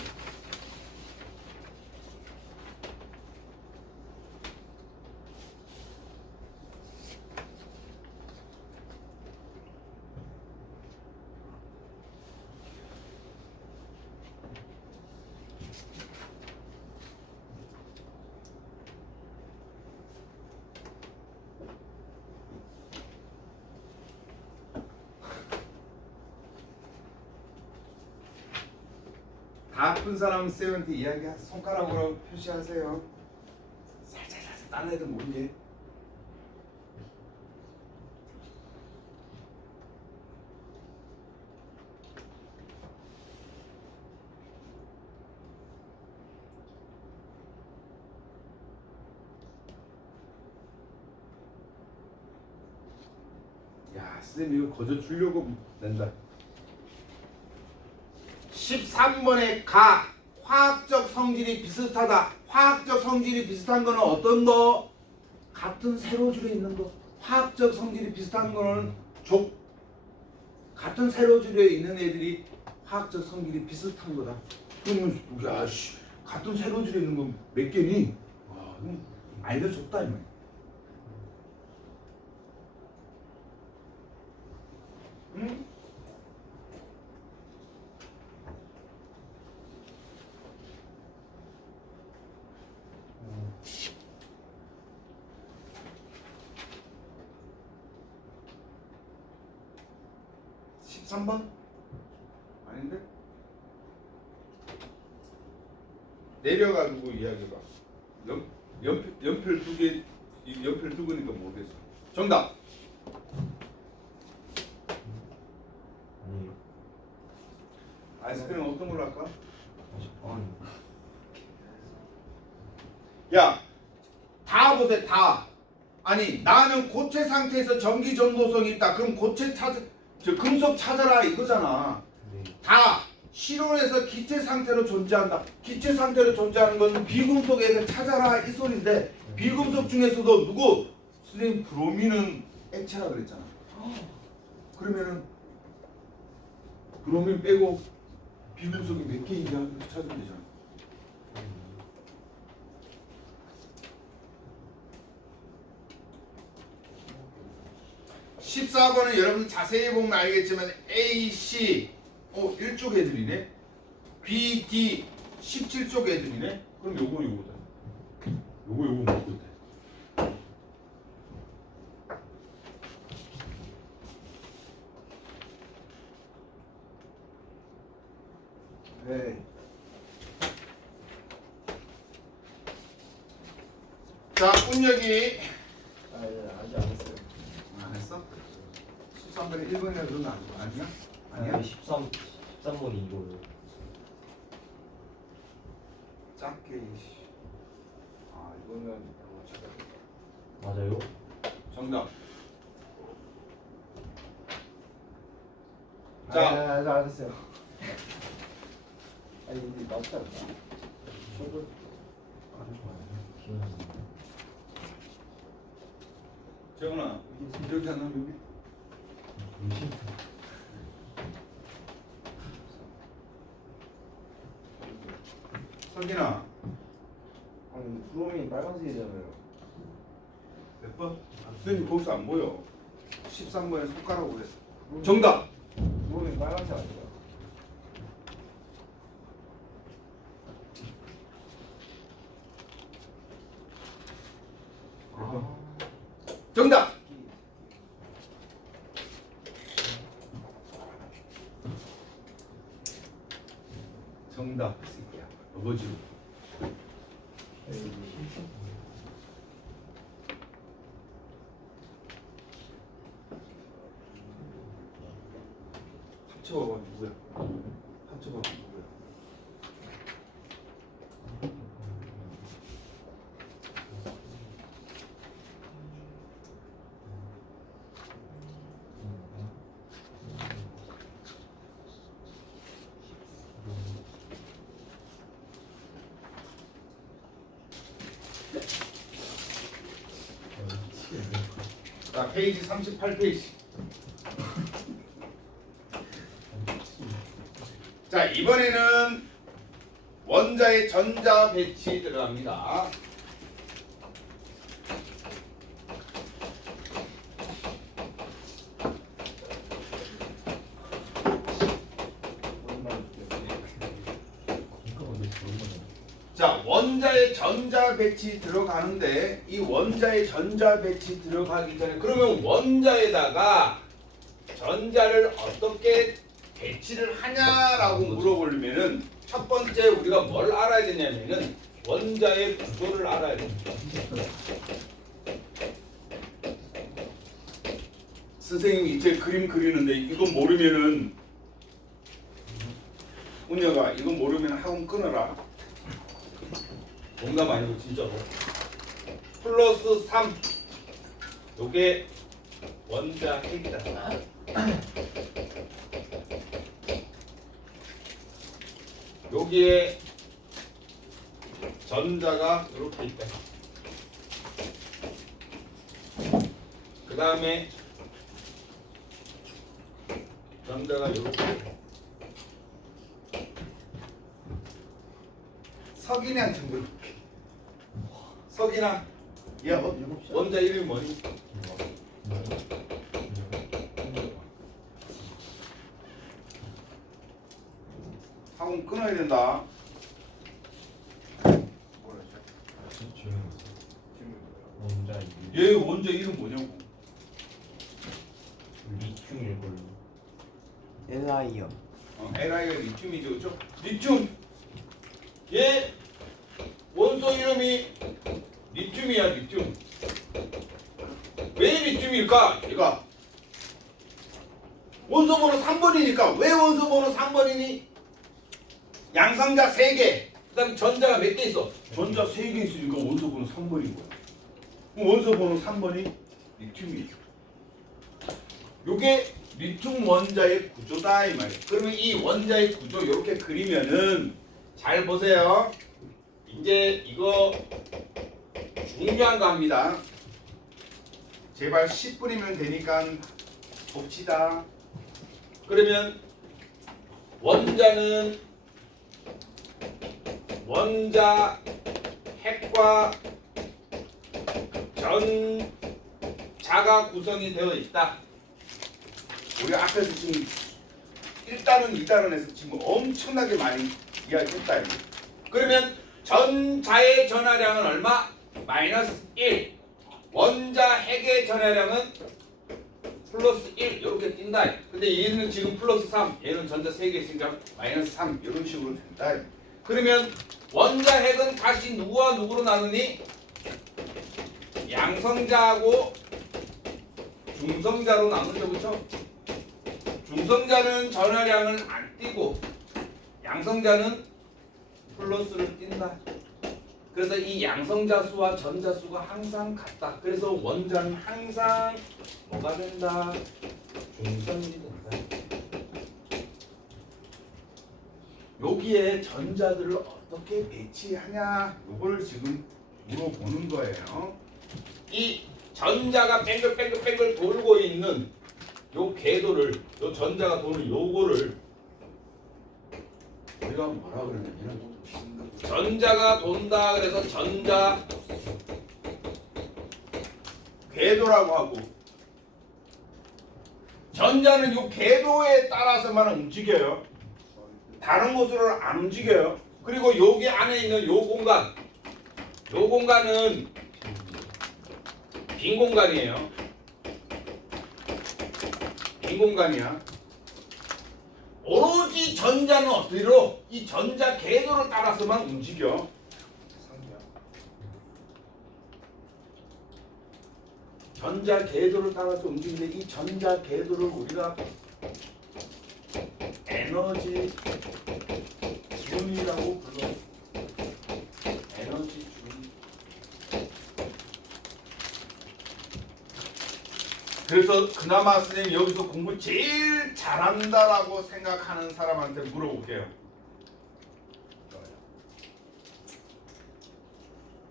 다 푼 사람은 쌤한테 이야기 손가락으로 표시하세요. 살짝 딴 애들 모르게. 야, 쌤 이거 거저 주려고 낸다. 13번에 가 화학적 성질이 비슷하다. 화학적 성질이 비슷한 거는 어떤 거? 같은 세로줄에 있는 거. 화학적 성질이 비슷한 거는 같은 세로줄에 있는 애들이 화학적 성질이 비슷한 거다. 그러면 야씨 같은 세로줄에 있는 거 몇 개니? 와, 그럼 알려줬다 이 말이야. 응? 오. 13번? 아닌데? 내려가지고 이야기해봐. 연필 두 개, 연필 두 개니까 모르겠어. 정답. 아니요. 아이스크림 어떤 걸로 할까? 아니. 야, 다 보세 다. 아니 나는 고체 상태에서 전기 전도성이 있다. 그럼 고체 찾, 저 금속 찾아라 이거잖아. 네. 다 실온에서 기체 상태로 존재한다. 기체 상태로 존재하는 건 비금속에서 찾아라 이 소리인데 비금속 중에서도 누구? 선생님 브로민은 액체라 그랬잖아. 그러면은 브로민 빼고 비금속이 몇 개인지 이렇게 찾으면 되잖아. 14번은 여러분 자세히 보면 알겠지만 A, C 1쪽 애들이네. B, D 17쪽 애들이네. 그럼 요거다. 요거 먹고 돼. 네. 자, 운역이 아직 안 했어요. 안 했어? 13번에 1번이라 그런 거 아니야? 아니야? 13번이 이거예요. 작게. 이거는 맞아요? 정답. 자, 아직 안 했어요. 아니 근데 나쁘지 않다. 저도 아주 좋아요. 기억이 나. 재훈아, 이렇게 안 하면 여기? 석인아, 아니 브로민 빨간색이잖아요. 몇 번? 선생님 거기서 안 보여. 13번에 손가락으로 해. 정답. 브로민 빨간색 아니에요? 정답. 정답. 이 새끼야. 뭐지? 합쳐봐봐 누구야? 합쳐봐봐 누구야? 자, 페이지 38페이지. 자, 이번에는 원자의 전자 배치 들어갑니다. 자, 원자의 전자 배치 들어가는데 이 원자의 전자 배치 들어가기 전에 그러면 원자에다가 전자를 어떻게 배치를 하냐라고 물어보려면은 첫 번째 우리가 뭘 알아야 되냐면은 원자의 구조를 알아야 됩니다. 선생님이 이제 그림 그리는데 이거 모르면은 운여가 이거 모르면 학원 끊어라. 농담 아니고 진짜로. 플러스 3 요게 원자 핵이다. 여기에 전자가 이렇게 있다. 그 다음에 전자가 이렇게. 석인이한테 물어볼게. 석이나 야 원자 이름이 뭐니? 학원 끊어야 된다. 원자 얘 원자 이름 뭐냐고. 리튬일 걸로. LI요. LI가 리튬이죠, 그렇죠? 리튬. 얘 원소 이름이 리튬이야, 리튬. 왜 리튬일까? 얘가 원소 번호 3번이니까 왜 원소 번호 3번이니? 양성자 3개. 그다음 전자가 몇 개 있어? 전자 3개 있으니까 원소 번호 3번인 거야. 그럼 원소 번호 3번이 리튬이에요. 요게 리튬 원자의 구조다 이 말이에요. 그러면 이 원자의 구조 이렇게 그리면은 잘 보세요. 이제 이거 중요한 거 합니다. 제발 10분이면 되니까 봅시다. 그러면 원자는 원자 핵과 전자가 구성이 되어 있다. 우리 앞에서 지금 1단원, 2단원에서 지금 엄청나게 많이 이야기했다. 그러면 전자의 전하량은 얼마? 마이너스 1. 원자 핵의 전하량은 플러스 1 이렇게 띈다. 근데 얘는 지금 플러스 3. 얘는 전자 3개 있으니까 마이너스 3 이런 식으로 된다. 그러면 원자 핵은 다시 누구와 누구로 나누니? 양성자하고 중성자로 나누죠. 그렇죠? 중성자는 전하량을 안 띄고 양성자는 플러스를 띈다. 그래서 이 양성자 수와 전자 수가 항상 같다. 그래서 원자는 항상 뭐가 된다? 중성이 된다. 여기에 전자들을 어떻게 배치하냐? 요걸 지금 물어보는 거예요. 이 전자가 뱅글뱅글 돌고 있는 요 궤도를, 요 전자가 도는 요거를 우리가 뭐라 그러냐면 전자가 돈다 그래서 전자 궤도라고 하고, 전자는 요 궤도에 따라서만 움직여요. 다른 곳으로는 안 움직여요. 그리고 여기 안에 있는 요 공간, 요 공간은 빈 공간이에요. 빈 공간이야. 오로지 전자는 어디로? 이 전자 궤도를 따라서만 움직여. 전자 궤도를 따라서 움직이는데 이 전자 궤도를 우리가 에너지 준이라고 불러요. 에너지 준. 그래서 그나마 선생님 여기서 공부 제일 잘한다라고 생각하는 사람한테 물어볼게요.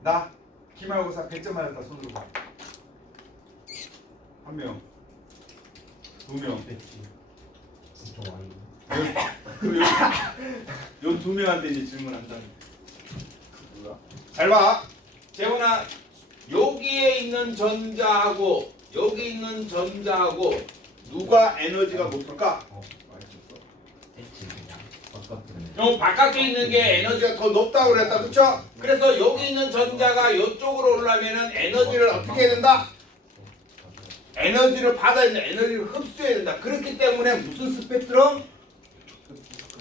나 기말고사 100점 맞았다. 손 들어봐. 한 명, 두 명. 좀 아니고. 요 두 명한테 이제 질문한다. 잘 봐. 재훈아, 여기에 있는 전자하고 여기 있는 전자하고 누가 에너지가 높을까? 요 바깥에 있는 게 에너지가 더 높다고 그랬다, 그렇죠? 그래서 여기 있는 전자가 이쪽으로 오려면은 에너지를 어떻게 해야 된다? 에너지를 받아야 된다. 에너지를 흡수해야 된다. 그렇기 때문에 무슨 스펙트럼?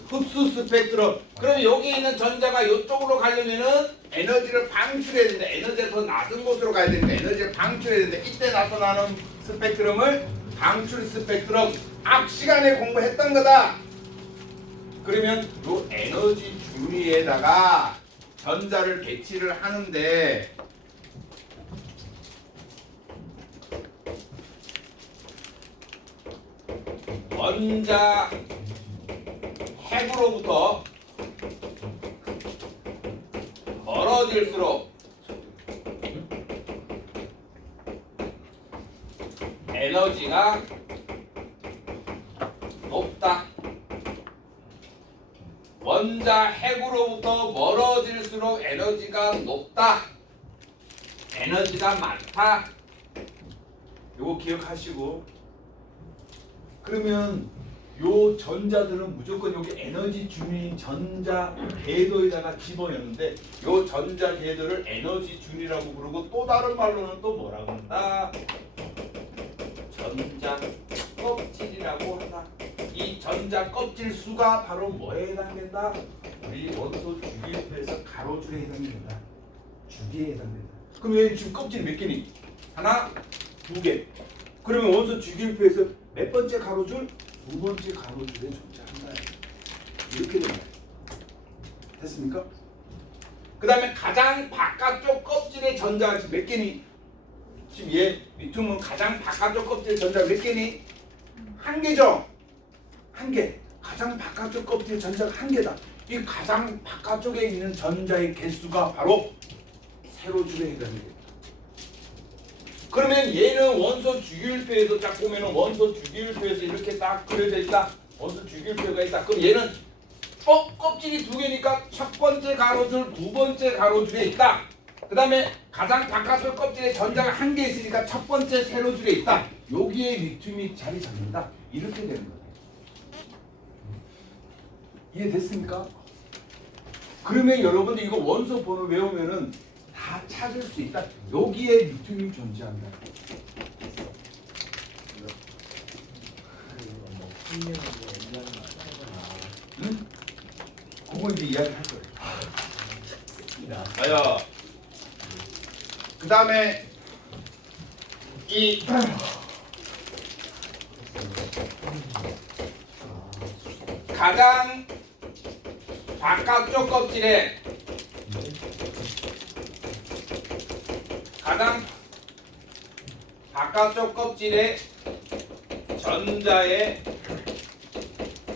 흡수 스펙트럼. 그럼 여기 있는 전자가 이쪽으로 가려면은 에너지를 방출해야 된다. 에너지가 더 낮은 곳으로 가야 된다. 에너지를 방출해야 된다. 이때 나타나는 스펙트럼을 방출 스펙트럼. 앞 시간에 공부했던 거다. 그러면 요 에너지 줄위에다가 전자를 배치를 하는데 원자 핵으로부터 멀어질수록 에너지가 높다. 원자 핵으로부터 멀어질수록 에너지가 높다. 에너지가 많다. 요거 기억하시고. 그러면 요 전자들은 무조건 여기 에너지 준위인 전자 궤도에다가 집어넣는데 요 전자 궤도를 에너지 준위라고 부르고 또 다른 말로는 또 뭐라고 한다? 전자 껍질이라고 한다. 이 전자 껍질 수가 바로 뭐에 해당된다? 우리 원소 주기율표에서 가로줄에 해당된다. 주기에 해당된다. 그럼 얘 지금 껍질이 몇 개니? 하나, 두 개. 그러면 원소 주기율표에서 몇 번째 가로줄? 두 번째 가로줄에 존재한다. 이렇게 됩니다. 됐습니까? 그 다음에 가장 바깥쪽 껍질의 전자가 지금 몇 개니? 지금 얘 리튬은 가장 바깥쪽 껍질의 전자가 몇 개니? 한 개죠? 한 개. 가장 바깥쪽 껍질의 전자가 한 개다. 이 가장 바깥쪽에 있는 전자의 개수가 바로 세로줄에 해당이 됩니다. 그러면 얘는 원소 주기율표에서 딱 보면은 원소 주기율표에서 이렇게 딱 그려져 있다. 원소 주기율표가 있다. 그럼 얘는 껍질이 두 개니까 첫 번째 가로줄, 두 번째 가로줄에 있다. 그 다음에 가장 바깥쪽 껍질에 전자가 한 개 있으니까 첫 번째 세로줄에 있다. 여기에 리튬이 자리 잡는다. 이렇게 되는 거예요. 이해됐습니까? 그러면 여러분들 이거 원소 번호 외우면은 다 찾을 수 있다. 여기에 리튬이 존재한다. 응? 그거 이제 이야기할 거예요. 아야. 그 다음에 이 가장 바깥쪽 껍질에 가장 바깥쪽 껍질에 전자의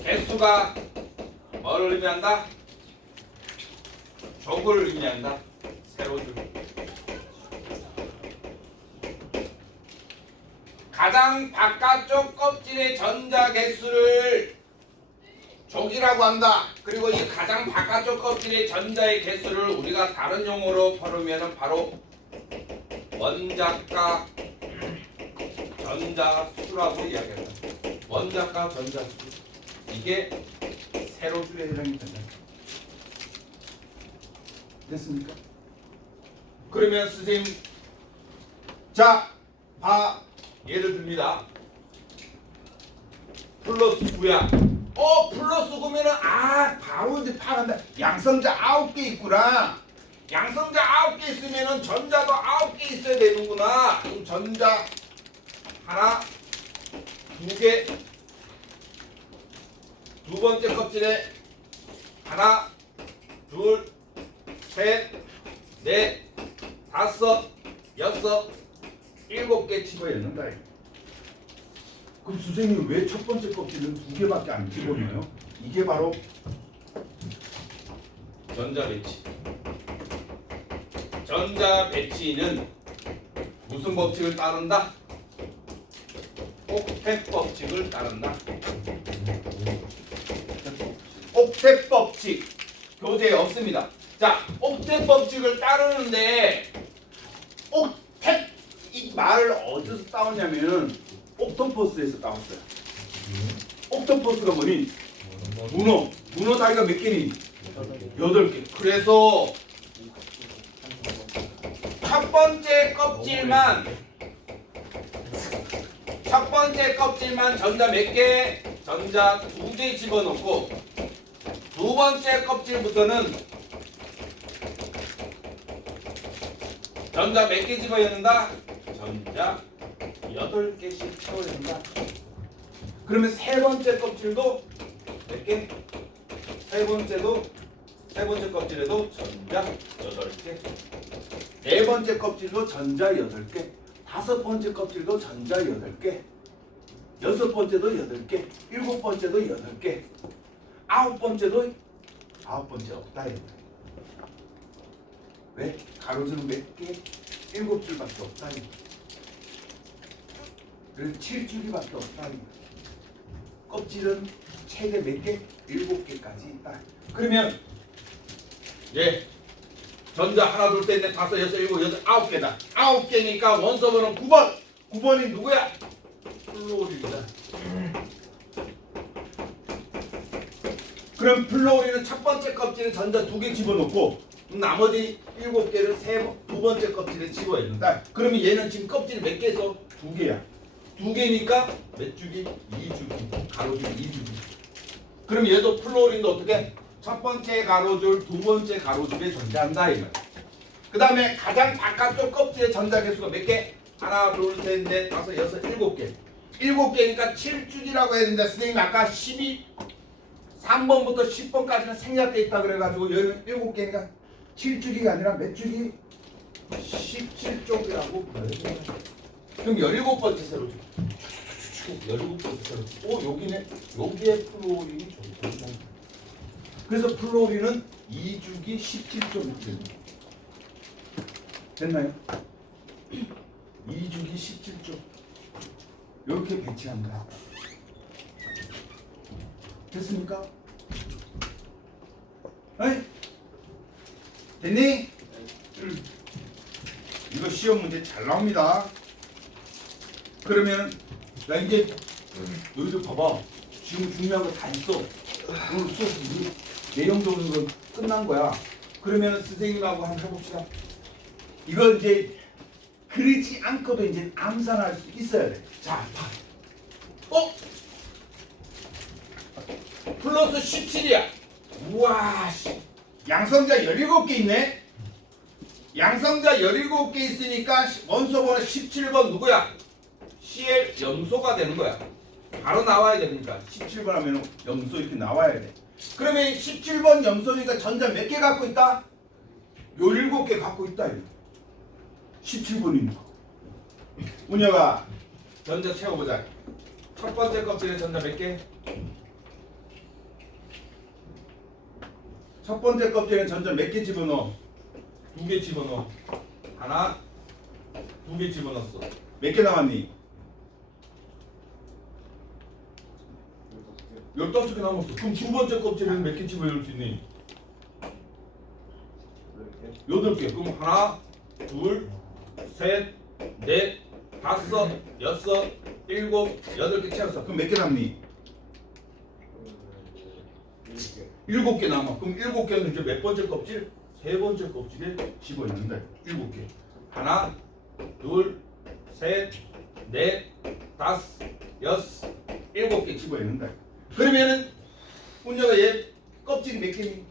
개수가 뭐를 의미한다? 족을 의미한다. 세로줄. 가장 바깥쪽 껍질의 전자 개수를 족이라고 한다. 그리고 이 가장 바깥쪽 껍질의 전자의 개수를 우리가 다른 용어로 부르면 바로 원자과 전자수라고 이야기한다. 원자과 전자수. 이게 세로줄에 해당이 된다. 됐습니까? 그러면 선생님, 자, 예를 듭니다. 플러스 9야. 플러스 9면은 바로 이제 파란다. 양성자 9개 있구나. 양성자 9개 있으면은 전자도 9개 있어야 되는구나. 그럼 전자 하나, 두 개, 두 번째 껍질에 하나, 둘, 셋, 넷, 다섯, 여섯, 7개 집어넣는다. 그럼 선생님 왜 첫 번째 껍질은 2개밖에 안 집어넣어요? 이게 바로 전자 배치. 전자 배치는 무슨 법칙을 따른다? 옥텟 법칙을 따른다. 옥텟 법칙 교재에 없습니다. 자, 옥텟 법칙을 따르는데 옥텟 이 말을 어디서 따왔냐면 옥토퍼스에서 따왔어요. 옥토퍼스가 뭐니? 문어 다리가 몇 개니? 8개. 그래서 첫 번째 껍질만 전자 몇 개? 전자 2개 집어넣고 두 번째 껍질부터는 전자 몇 개 집어넣는다? 전자 8개씩 채워야 된다. 그러면 세 번째 껍질도 몇 개? 세 번째 껍질에도 전자 8개. 네 번째 껍질도 전자 8개. 다섯 번째 껍질도 전자 8개. 여섯 번째도 8개. 일곱 번째도 8개. 아홉 번째도 9번째 없다. 왜? 가로줄은 몇 개? 7줄밖에 없다. 그래서 7줄이밖에 없다. 껍질은 최대 몇 개? 7개까지 있다. 그러면 전자 하나 둘 셋 넷 다섯 여섯 일곱 여덟 아홉 개다. 아홉 개니까 원소번호 9번. 9번이 누구야? 플로린이다. 그럼 플로린은 첫 번째 껍질에 전자 2개 집어넣고 나머지 7개를 두 번째 껍질에 집어야 된다. 그러면 얘는 지금 껍질이 몇 개에서 2개야. 2개니까 몇 주기? 2주기. 가로줄 2주기. 그럼 얘도 플로린도 어떻게? 첫 번째 가로줄, 두 번째 가로줄에 존재한다 이 말. 그 다음에 가장 바깥쪽 껍질의 전자 개수가 몇 개? 하나, 둘, 셋, 넷, 다섯, 여섯, 7개. 7개니까 7주기라고 했는데 선생님 아까 3번부터 10번까지는 생략돼 있다 그래가지고 얘는 7개니까 7주기가 아니라 몇 주기? 17쪽이라고 그래요. 그럼 17번째 세로죠. 17번째 세로. 오 여기네. 여기에 플로린이 존재한다. 그래서 플로린은 2주기 17쪽 됐나요? 2주기 17쪽 이렇게 배치한다. 됐습니까? 에이? 됐니? 이거 시험 문제 잘 나옵니다. 그러면 나 이제 너희들 봐봐. 지금 중요한 거 다 있어. 오늘 수업 내용적인 건 끝난 거야. 그러면 선생님하고 한번 해봅시다. 이거 이제 그러지 않고도 이제 암산할 수 있어야 돼. 자, 봐. 플러스 17이야. 우와, 양성자 17개 있네. 양성자 17개 있으니까 원소번호 17번 누구야? CL 염소가 되는 거야. 바로 나와야 되니까 17번 하면 염소 이렇게 나와야 돼. 그러면 17번 염소니까 전자 몇 개 갖고 있다? 17개 갖고 있다. 17번이니까. 운여가 전자 채워보자. 첫 번째 껍질에 전자 몇 개? 첫 번째 껍질에 전자 몇 개 집어넣어? 2개 집어넣어. 하나, 2개 집어넣었어. 몇 개 남았니? 15개 남았어. 그럼 두 번째 껍질에는 몇 개 집어넣을 수 있니? 8개. 그럼 하나, 둘, 셋, 넷, 다섯, 여섯, 일곱, 8개 채웠어. 그럼 몇 개 남니? 7개 남아. 그럼 7개는 이제 몇 번째 껍질? 세 번째 껍질에 집어넣는다. 7개. 하나, 둘, 셋, 넷, 다섯, 여섯, 7개 집어넣는다. 그러면은 운여가 얘 껍질이 몇 개니?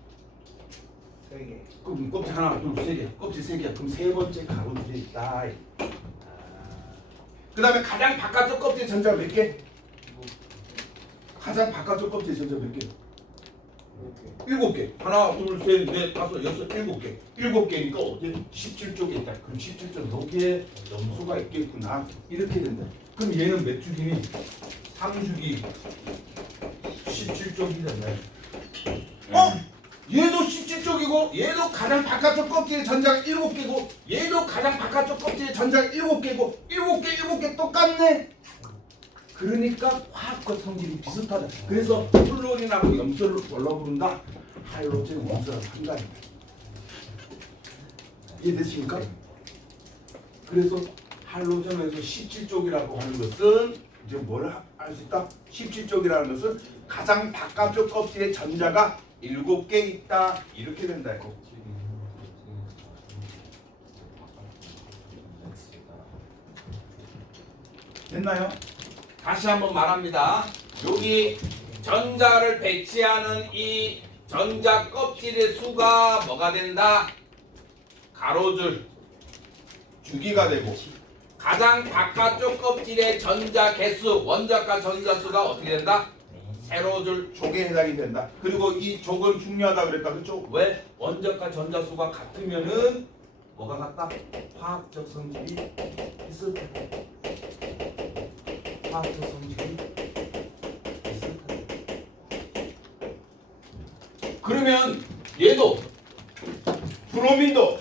3개. 그럼 껍질 하나, 둘, 세 개. 껍질 세 개. 그럼 세 번째 가로줄에 있다. 그 다음에 가장 바깥쪽 껍질 전자가 몇 개? 가장 바깥쪽 껍질 전자 몇 개? 7개. 하나, 둘, 셋, 넷, 다섯, 여섯, 7개. 7개니까 어디? 17쪽에 있다. 그럼 17쪽 여기에 염소가 있겠구나. 이렇게 된다. 그럼 얘는 몇 주기니? 3주기 17쪽이 됐네. 얘도 17쪽이고 얘도 가장 바깥쪽 껍질의 전자가 7개고 얘도 가장 바깥쪽 껍질의 전자가 7개고 7개 똑같네. 그러니까 화학과 성질이 비슷하다. 그래서 플로린하고 염소를 뭘로 부른다? 할로젠 원소라고 한다. 이해됐습니까? 그래서 할로젠에서 17쪽이라고 하는 것은 이제 뭘 알 수 있다? 17쪽이라는 것은 가장 바깥쪽 껍질에 전자가 7개 있다. 이렇게 된다. 됐나요? 다시 한번 말합니다. 여기 전자를 배치하는 이 전자 껍질의 수가 뭐가 된다? 가로줄 주기가 되고 가장 바깥쪽 껍질의 전자 개수 원자과 전자 수가 어떻게 된다? 세로줄 족에 해당이 된다. 그리고 이 족은 중요하다 그랬다. 그렇죠? 왜? 원자과 전자 수가 같으면은 뭐가 같다? 화학적 성질이 비슷하다. 화학적 성질이 비슷하다. 그러면 얘도 브로민도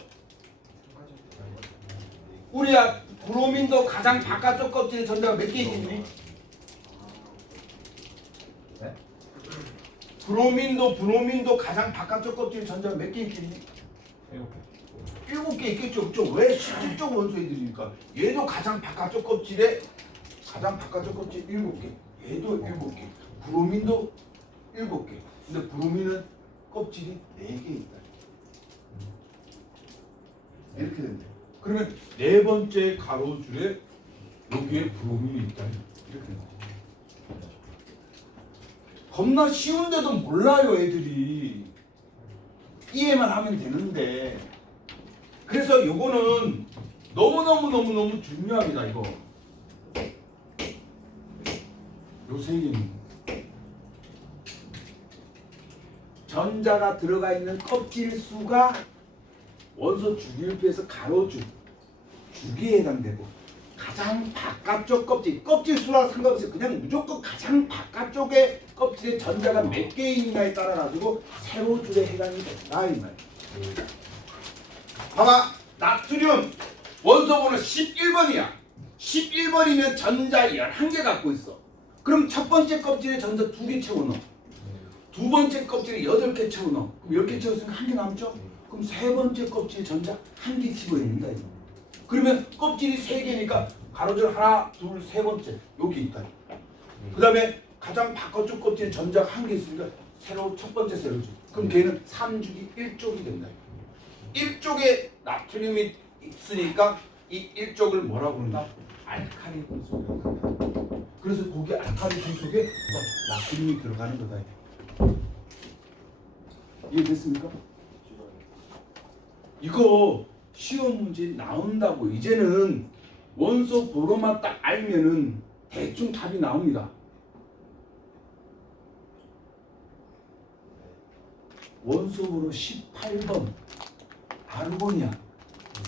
우리야 브로민도 가장 바깥쪽 껍질의 전자가 몇 개 있니? 네? 브로민도 가장 바깥쪽 껍질의 전자가 몇 개 있니? 7개 있겠죠. 그렇죠? 왜 10쪽 원소애들이니까 얘도 가장 바깥쪽 껍질에 가장 바깥쪽 껍질 7개. 얘도 7개. 브로민도 7개. 근데 브로민은 껍질이 4개 있다. 이렇게 된대. 그러면 네 번째 가로줄에 여기에 브로민이 있다. 이렇게 된다. 겁나 쉬운데도 몰라요, 애들이. 이해만 하면 되는데. 그래서 요거는 너무너무 중요합니다, 이거. 요 세 개는 전자가 들어가 있는 껍질 수가 원소 주기율표에서 가로줄 주기에 해당되고 가장 바깥쪽 껍질 수랑 상관없이 그냥 무조건 가장 바깥쪽에 껍질에 전자가 몇 개 있냐에 따라 가지고 세로줄에 해당이 된다 이 말. 봐봐, 나트륨 원소번호 11번이야. 11번이면 전자 11개 갖고 있어. 그럼 첫 번째 껍질에 전자 2개 채워넣어. 두 번째 껍질에 8개 채워넣어. 그럼 10개 채웠으니까 1개 남죠? 그럼 세 번째 껍질에 전자 1개 집어넣는다 이거. 그러면 껍질이 3개니까 가로줄 하나, 둘, 세 번째 여기 있다. 그 다음에 가장 바깥쪽 껍질에 전자가 1개 있으니까 첫 번째 세로줄. 그럼 걔는 3주기 1쪽이 된다. 1쪽에 나트륨이 있으니까 이 1쪽을 뭐라고 그런다? 알칼리 금속이라고 한다. 그래서 거기 알칼리 금속에 나트륨이 들어가는 거다. 이해됐습니까? 이거 시험 문제 나온다고. 이제는 원소 번호만 딱 알면은 대충 답이 나옵니다. 원소 번호 18번 아르곤이야.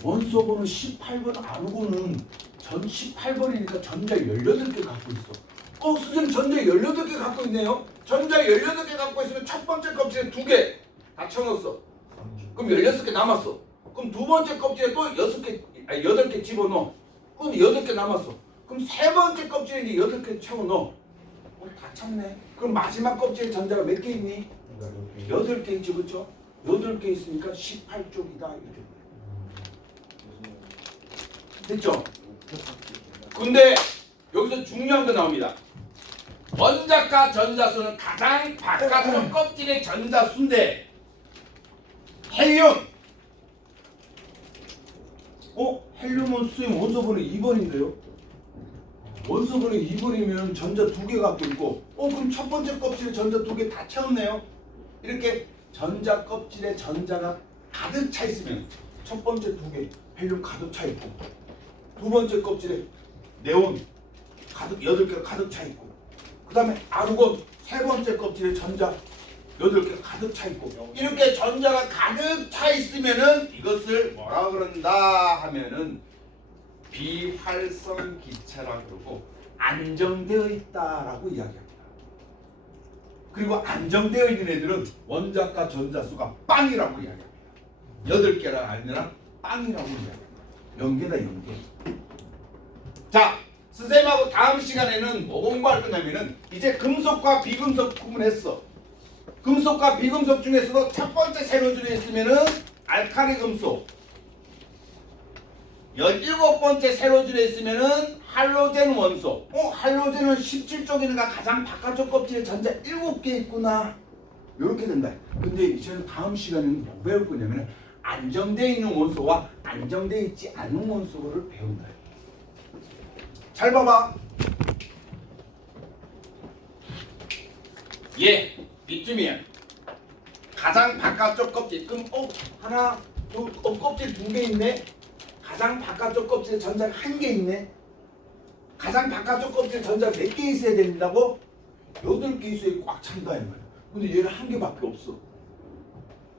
원소 번호 18번 아르곤은 전 18번이니까 전자 18개 갖고 있어. 선생님 전자 18개 갖고 있네요. 전자 18개 갖고 있으면 첫 번째 껍질에 2개 다 채워넣었어. 그럼 16개 남았어. 그럼 두 번째 껍질에 또 8개 집어넣어. 그럼 8개 남았어. 그럼 세 번째 껍질에 이제 8개 채워넣어. 다 찼네. 그럼 마지막 껍질에 전자가 몇 개 있니? 8개 있지, 그렇죠? 8개 있으니까 18쪽이다 이렇게. 됐죠? 근데 여기서 중요한 거 나옵니다. 원자과 전자수는 가장 바깥쪽 껍질의 전자수인데 헬륨. 헬륨은 수의 원소번호 2번인데요. 원소번호 2번이면 전자 2개 갖고 있고 그럼 첫 번째 껍질에 전자 2개 다 채웠네요. 이렇게 전자 껍질에 전자가 가득 차 있으면 첫 번째 2개 헬륨 가득 차 있고 두 번째 껍질에 네온 가득 8개가 가득 차 있고 그 다음에 아르곤 세 번째 껍질에 전자 8개가 가득 차 있고 이렇게 전자가 가득 차 있으면은 이것을 뭐라 그런다 하면은 비활성 기체라 그러고 안정되어 있다라고 이야기합니다. 그리고 안정되어 있는 애들은 원자과 전자수가 빵이라고 이야기합니다. 8개라 아니라 빵이라고 이야기합니다. 연계다 연계. 자, 선생님하고 다음 시간에는 뭐 공부할 거냐면은 이제 금속과 비금속 구분했어. 금속과 비금속 중에서도 첫 번째 세로줄에 있으면은 알칼리 금속, 17번째 세로줄에 있으면은 할로젠 원소. 할로젠은 17쪽이니까 가장 바깥쪽 껍질에 전자 7개 있구나. 이렇게 된다. 근데 이제는 다음 시간에는 뭐 배울 거냐면 안정되어 있는 원소와 안정되어 있지 않은 원소를 배운다. 잘 봐봐. 리튬이야. 가장 바깥쪽 껍질. 그럼 하나, 둘, 껍질 2개 있네. 가장 바깥쪽 껍질에 전자가 1개 있네. 가장 바깥쪽 껍질에 전자가 몇 개 있어야 된다고? 8개 있어야 꽉 찬다 이 말이야. 근데 얘는 1개밖에 없어.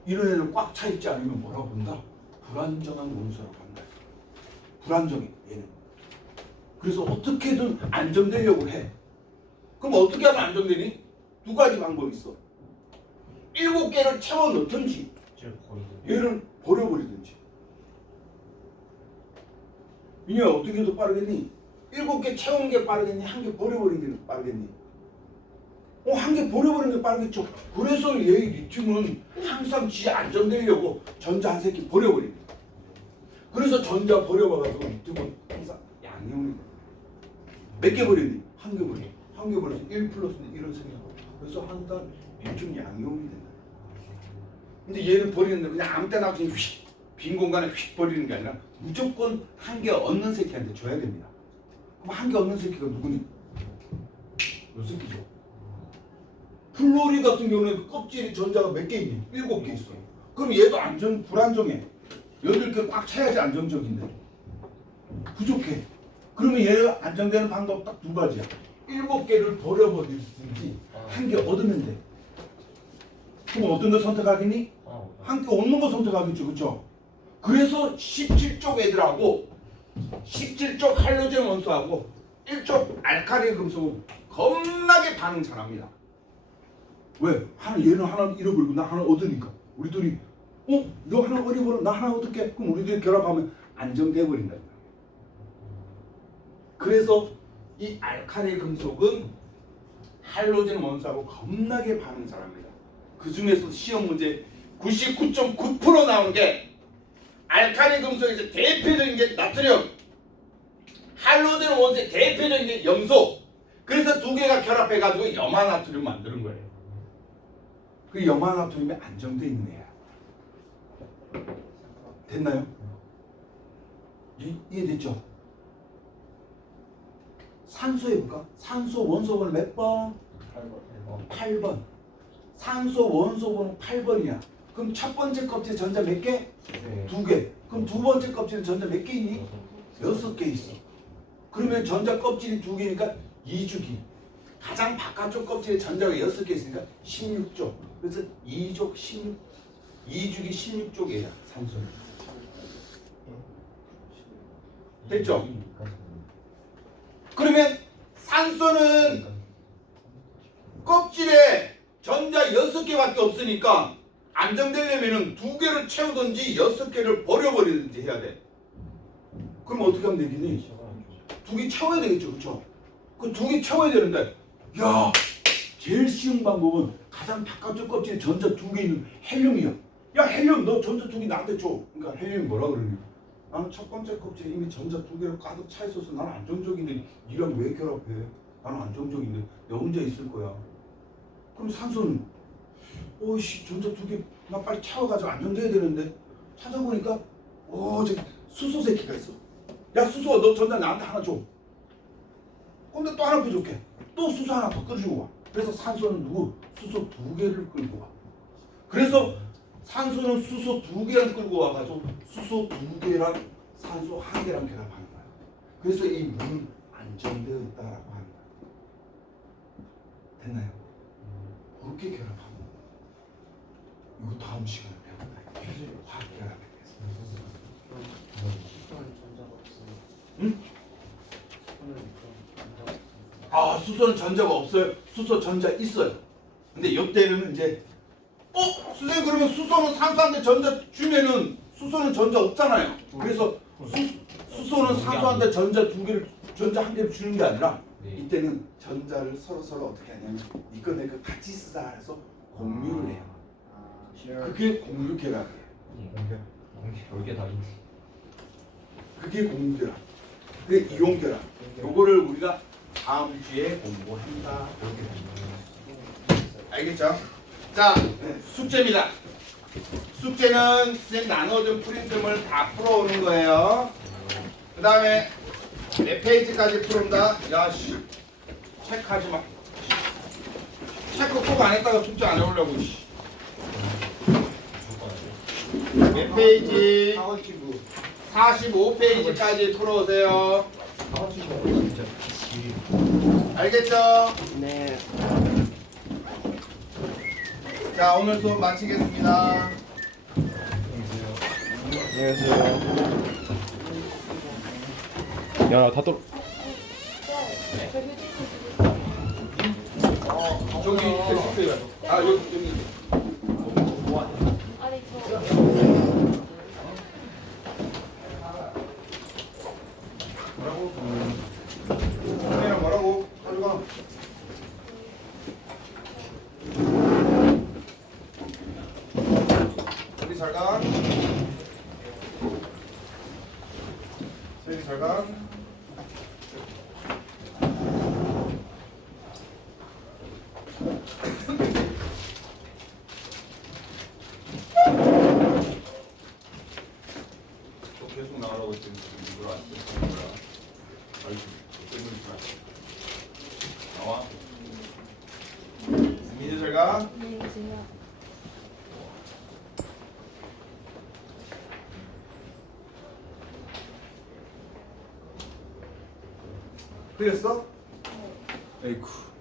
이런 애는 꽉 차 있지 않으면 뭐라고 본다? 불안정한 원소라고 한다. 불안정해 얘는. 그래서 어떻게든 안정되려고 해. 그럼 어떻게 하면 안정되니? 2가지 방법이 있어. 7개를 채워 넣든지 얘를 버려버리든지. 이게 어떻게 더 빠르겠니? 7개 채우는 게 빠르겠니? 1개 버려버리는 게 빠르겠니? 1개 버려버리는 게 빠르겠죠. 그래서 얘 리튬은 항상 지 안정되려고 전자 한 새끼 버려버립니다. 그래서 전자 버려봐가지고 유튜브 항상 양이온이 몇 개 버렸니? 한 개 버려. 한 개 버려서 1 플러스 1은 생기고 그래서 항상 유튜브 양이온이 된다. 근데 얘를 버리는데 그냥 아무 때나 그냥 휙, 빈 공간에 휙 버리는 게 아니라 무조건 한 개 얻는 새끼한테 줘야 됩니다. 그럼 한 개 얻는 새끼가 누구니? 요 새끼죠. 플로리 같은 경우는 그 껍질이 전자가 몇 개 있니? 7개 있어. 그럼 얘도 불안정해. 8개 꽉 차야지 안정적인데. 부족해. 그러면 얘가 안정되는 방법 딱 두 가지야. 7개를 버려버리든지 한 개 얻으면 돼. 그럼 어떤 거 선택하겠니? 한 개 얻는 거 선택하겠죠. 그렇죠? 그래서 17쪽 애들하고 17쪽 할로젠 원소하고 1쪽 알카리 금속은 겁나게 반응 잘합니다. 왜? 얘는 하나 잃어버리고 나 하나 얻으니까 우리들이 너 하나 잃어버려 나 하나 얻을게. 그럼 우리들이 결합하면 안정돼 버린다. 그래서 이 알카리 금속은 할로젠 원소하고 겁나게 반응 잘합니다. 그 중에서 시험 문제 99.9% 나오는 게 알카리 금속에서 대표적인 게 나트륨, 할로젠 원소의 대표적인 게 염소. 그래서 두 개가 결합해가지고 염화나트륨 만드는 거예요. 그 염화나트륨이 안정돼 있는 애야. 됐나요? 이해됐죠? 산소 해볼까? 산소 원소번호 몇 번? 8번. 산소 원소번호 8번이야. 그럼 첫 번째 껍질 전자 몇 개? 2개. 그럼 두 번째 껍질은 전자 몇 개 있니? 6개 있어. 그러면 전자 껍질이 2개니까 2주기. 가장 바깥쪽 껍질에 전자가 6개 있으니까 16쪽. 그래서 2족 16, 2주기 16쪽이야 산소는. 됐죠? 그러면 산소는 껍질에 전자 6개밖에 없으니까 안정되려면 2개를 채우든지 6개를 버려버리든지 해야 돼. 그럼 어떻게 하면 되겠니? 2개 채워야 되겠죠. 그렇죠? 그 2개 채워야 되는데 야 제일 쉬운 방법은 가장 바깥쪽 껍질에 전자 2개 있는 헬륨이야. 야 헬륨 너 전자 2개 나한테 줘. 그러니까 헬륨이 뭐라 그러니? 나는 첫 번째 껍질에 이미 전자 2개로 가득 차 있어서 나는 안정적인데 니랑 왜 결합해? 나는 안정적인데 내 혼자 있을 거야. 그럼 산소는 오이씨 전자 2개 나 빨리 채워가지고 안정돼야 되는데 찾아보니까 저기 수소 새끼가 있어. 야 수소 너 전자 나한테 하나 줘. 근데 또 하나 부족해. 또 수소 하나 더 끌어주고 와. 그래서 산소는 수소 2개를 끌고 와. 그래서 산소는 수소 2개를 끌고 와가지고 수소 2개랑 산소 1개랑 결합하는 거야. 그래서 이 물은 안정되어 있다라고 하는 거야. 됐나요? 그렇게 결합하는 거야. 이거 다음 시간에 배운다. 화학 결합에 대해서. 응? 수소는 전자가 없어요. 수소 전자 있어요. 근데 이때는 이제 선생님 그러면 수소는 산소한테 전자 주면은 수소는 전자 없잖아요. 그래서 수소는 산소한테 전자 2개를 전자 1개를 주는 게 아니라 이때는 전자를 서로 어떻게 하냐면 이거 내가 같이 쓰자 해서 공유를 해요. 그게 공유 결합이에요. 별게 다 있네. 그게 공유 결합. 그게 이온 결합. 요거를 우리가 다음 주에 공부한다. 이렇게 됩니다. 알겠죠? 자, 숙제입니다. 숙제는 선생님 나눠준 프린트물 다 풀어오는 거예요. 그 다음에 몇 페이지까지 풀어온다? 야씨, 체크하지 마. 체크 꼭 안 했다가 숙제 안 해오려고. 몇 페이지? 45페이지까지 풀어오세요. 알겠죠? 네. 자 오늘 수업 마치겠습니다. 안녕하세요. 야, 다 떨어. 저기 데스크에 가서. 여기. 아니 저 뭐라고? 선생님 뭐라고? 가져가. 우리 잘 가. 세미 잘 가. 또 계속 나가라고 지금 이걸 안 쓰는 거야. 아이고, 나와. 민지 잘 가. 안녕히 계세요. 틀렸어? 에이쿠.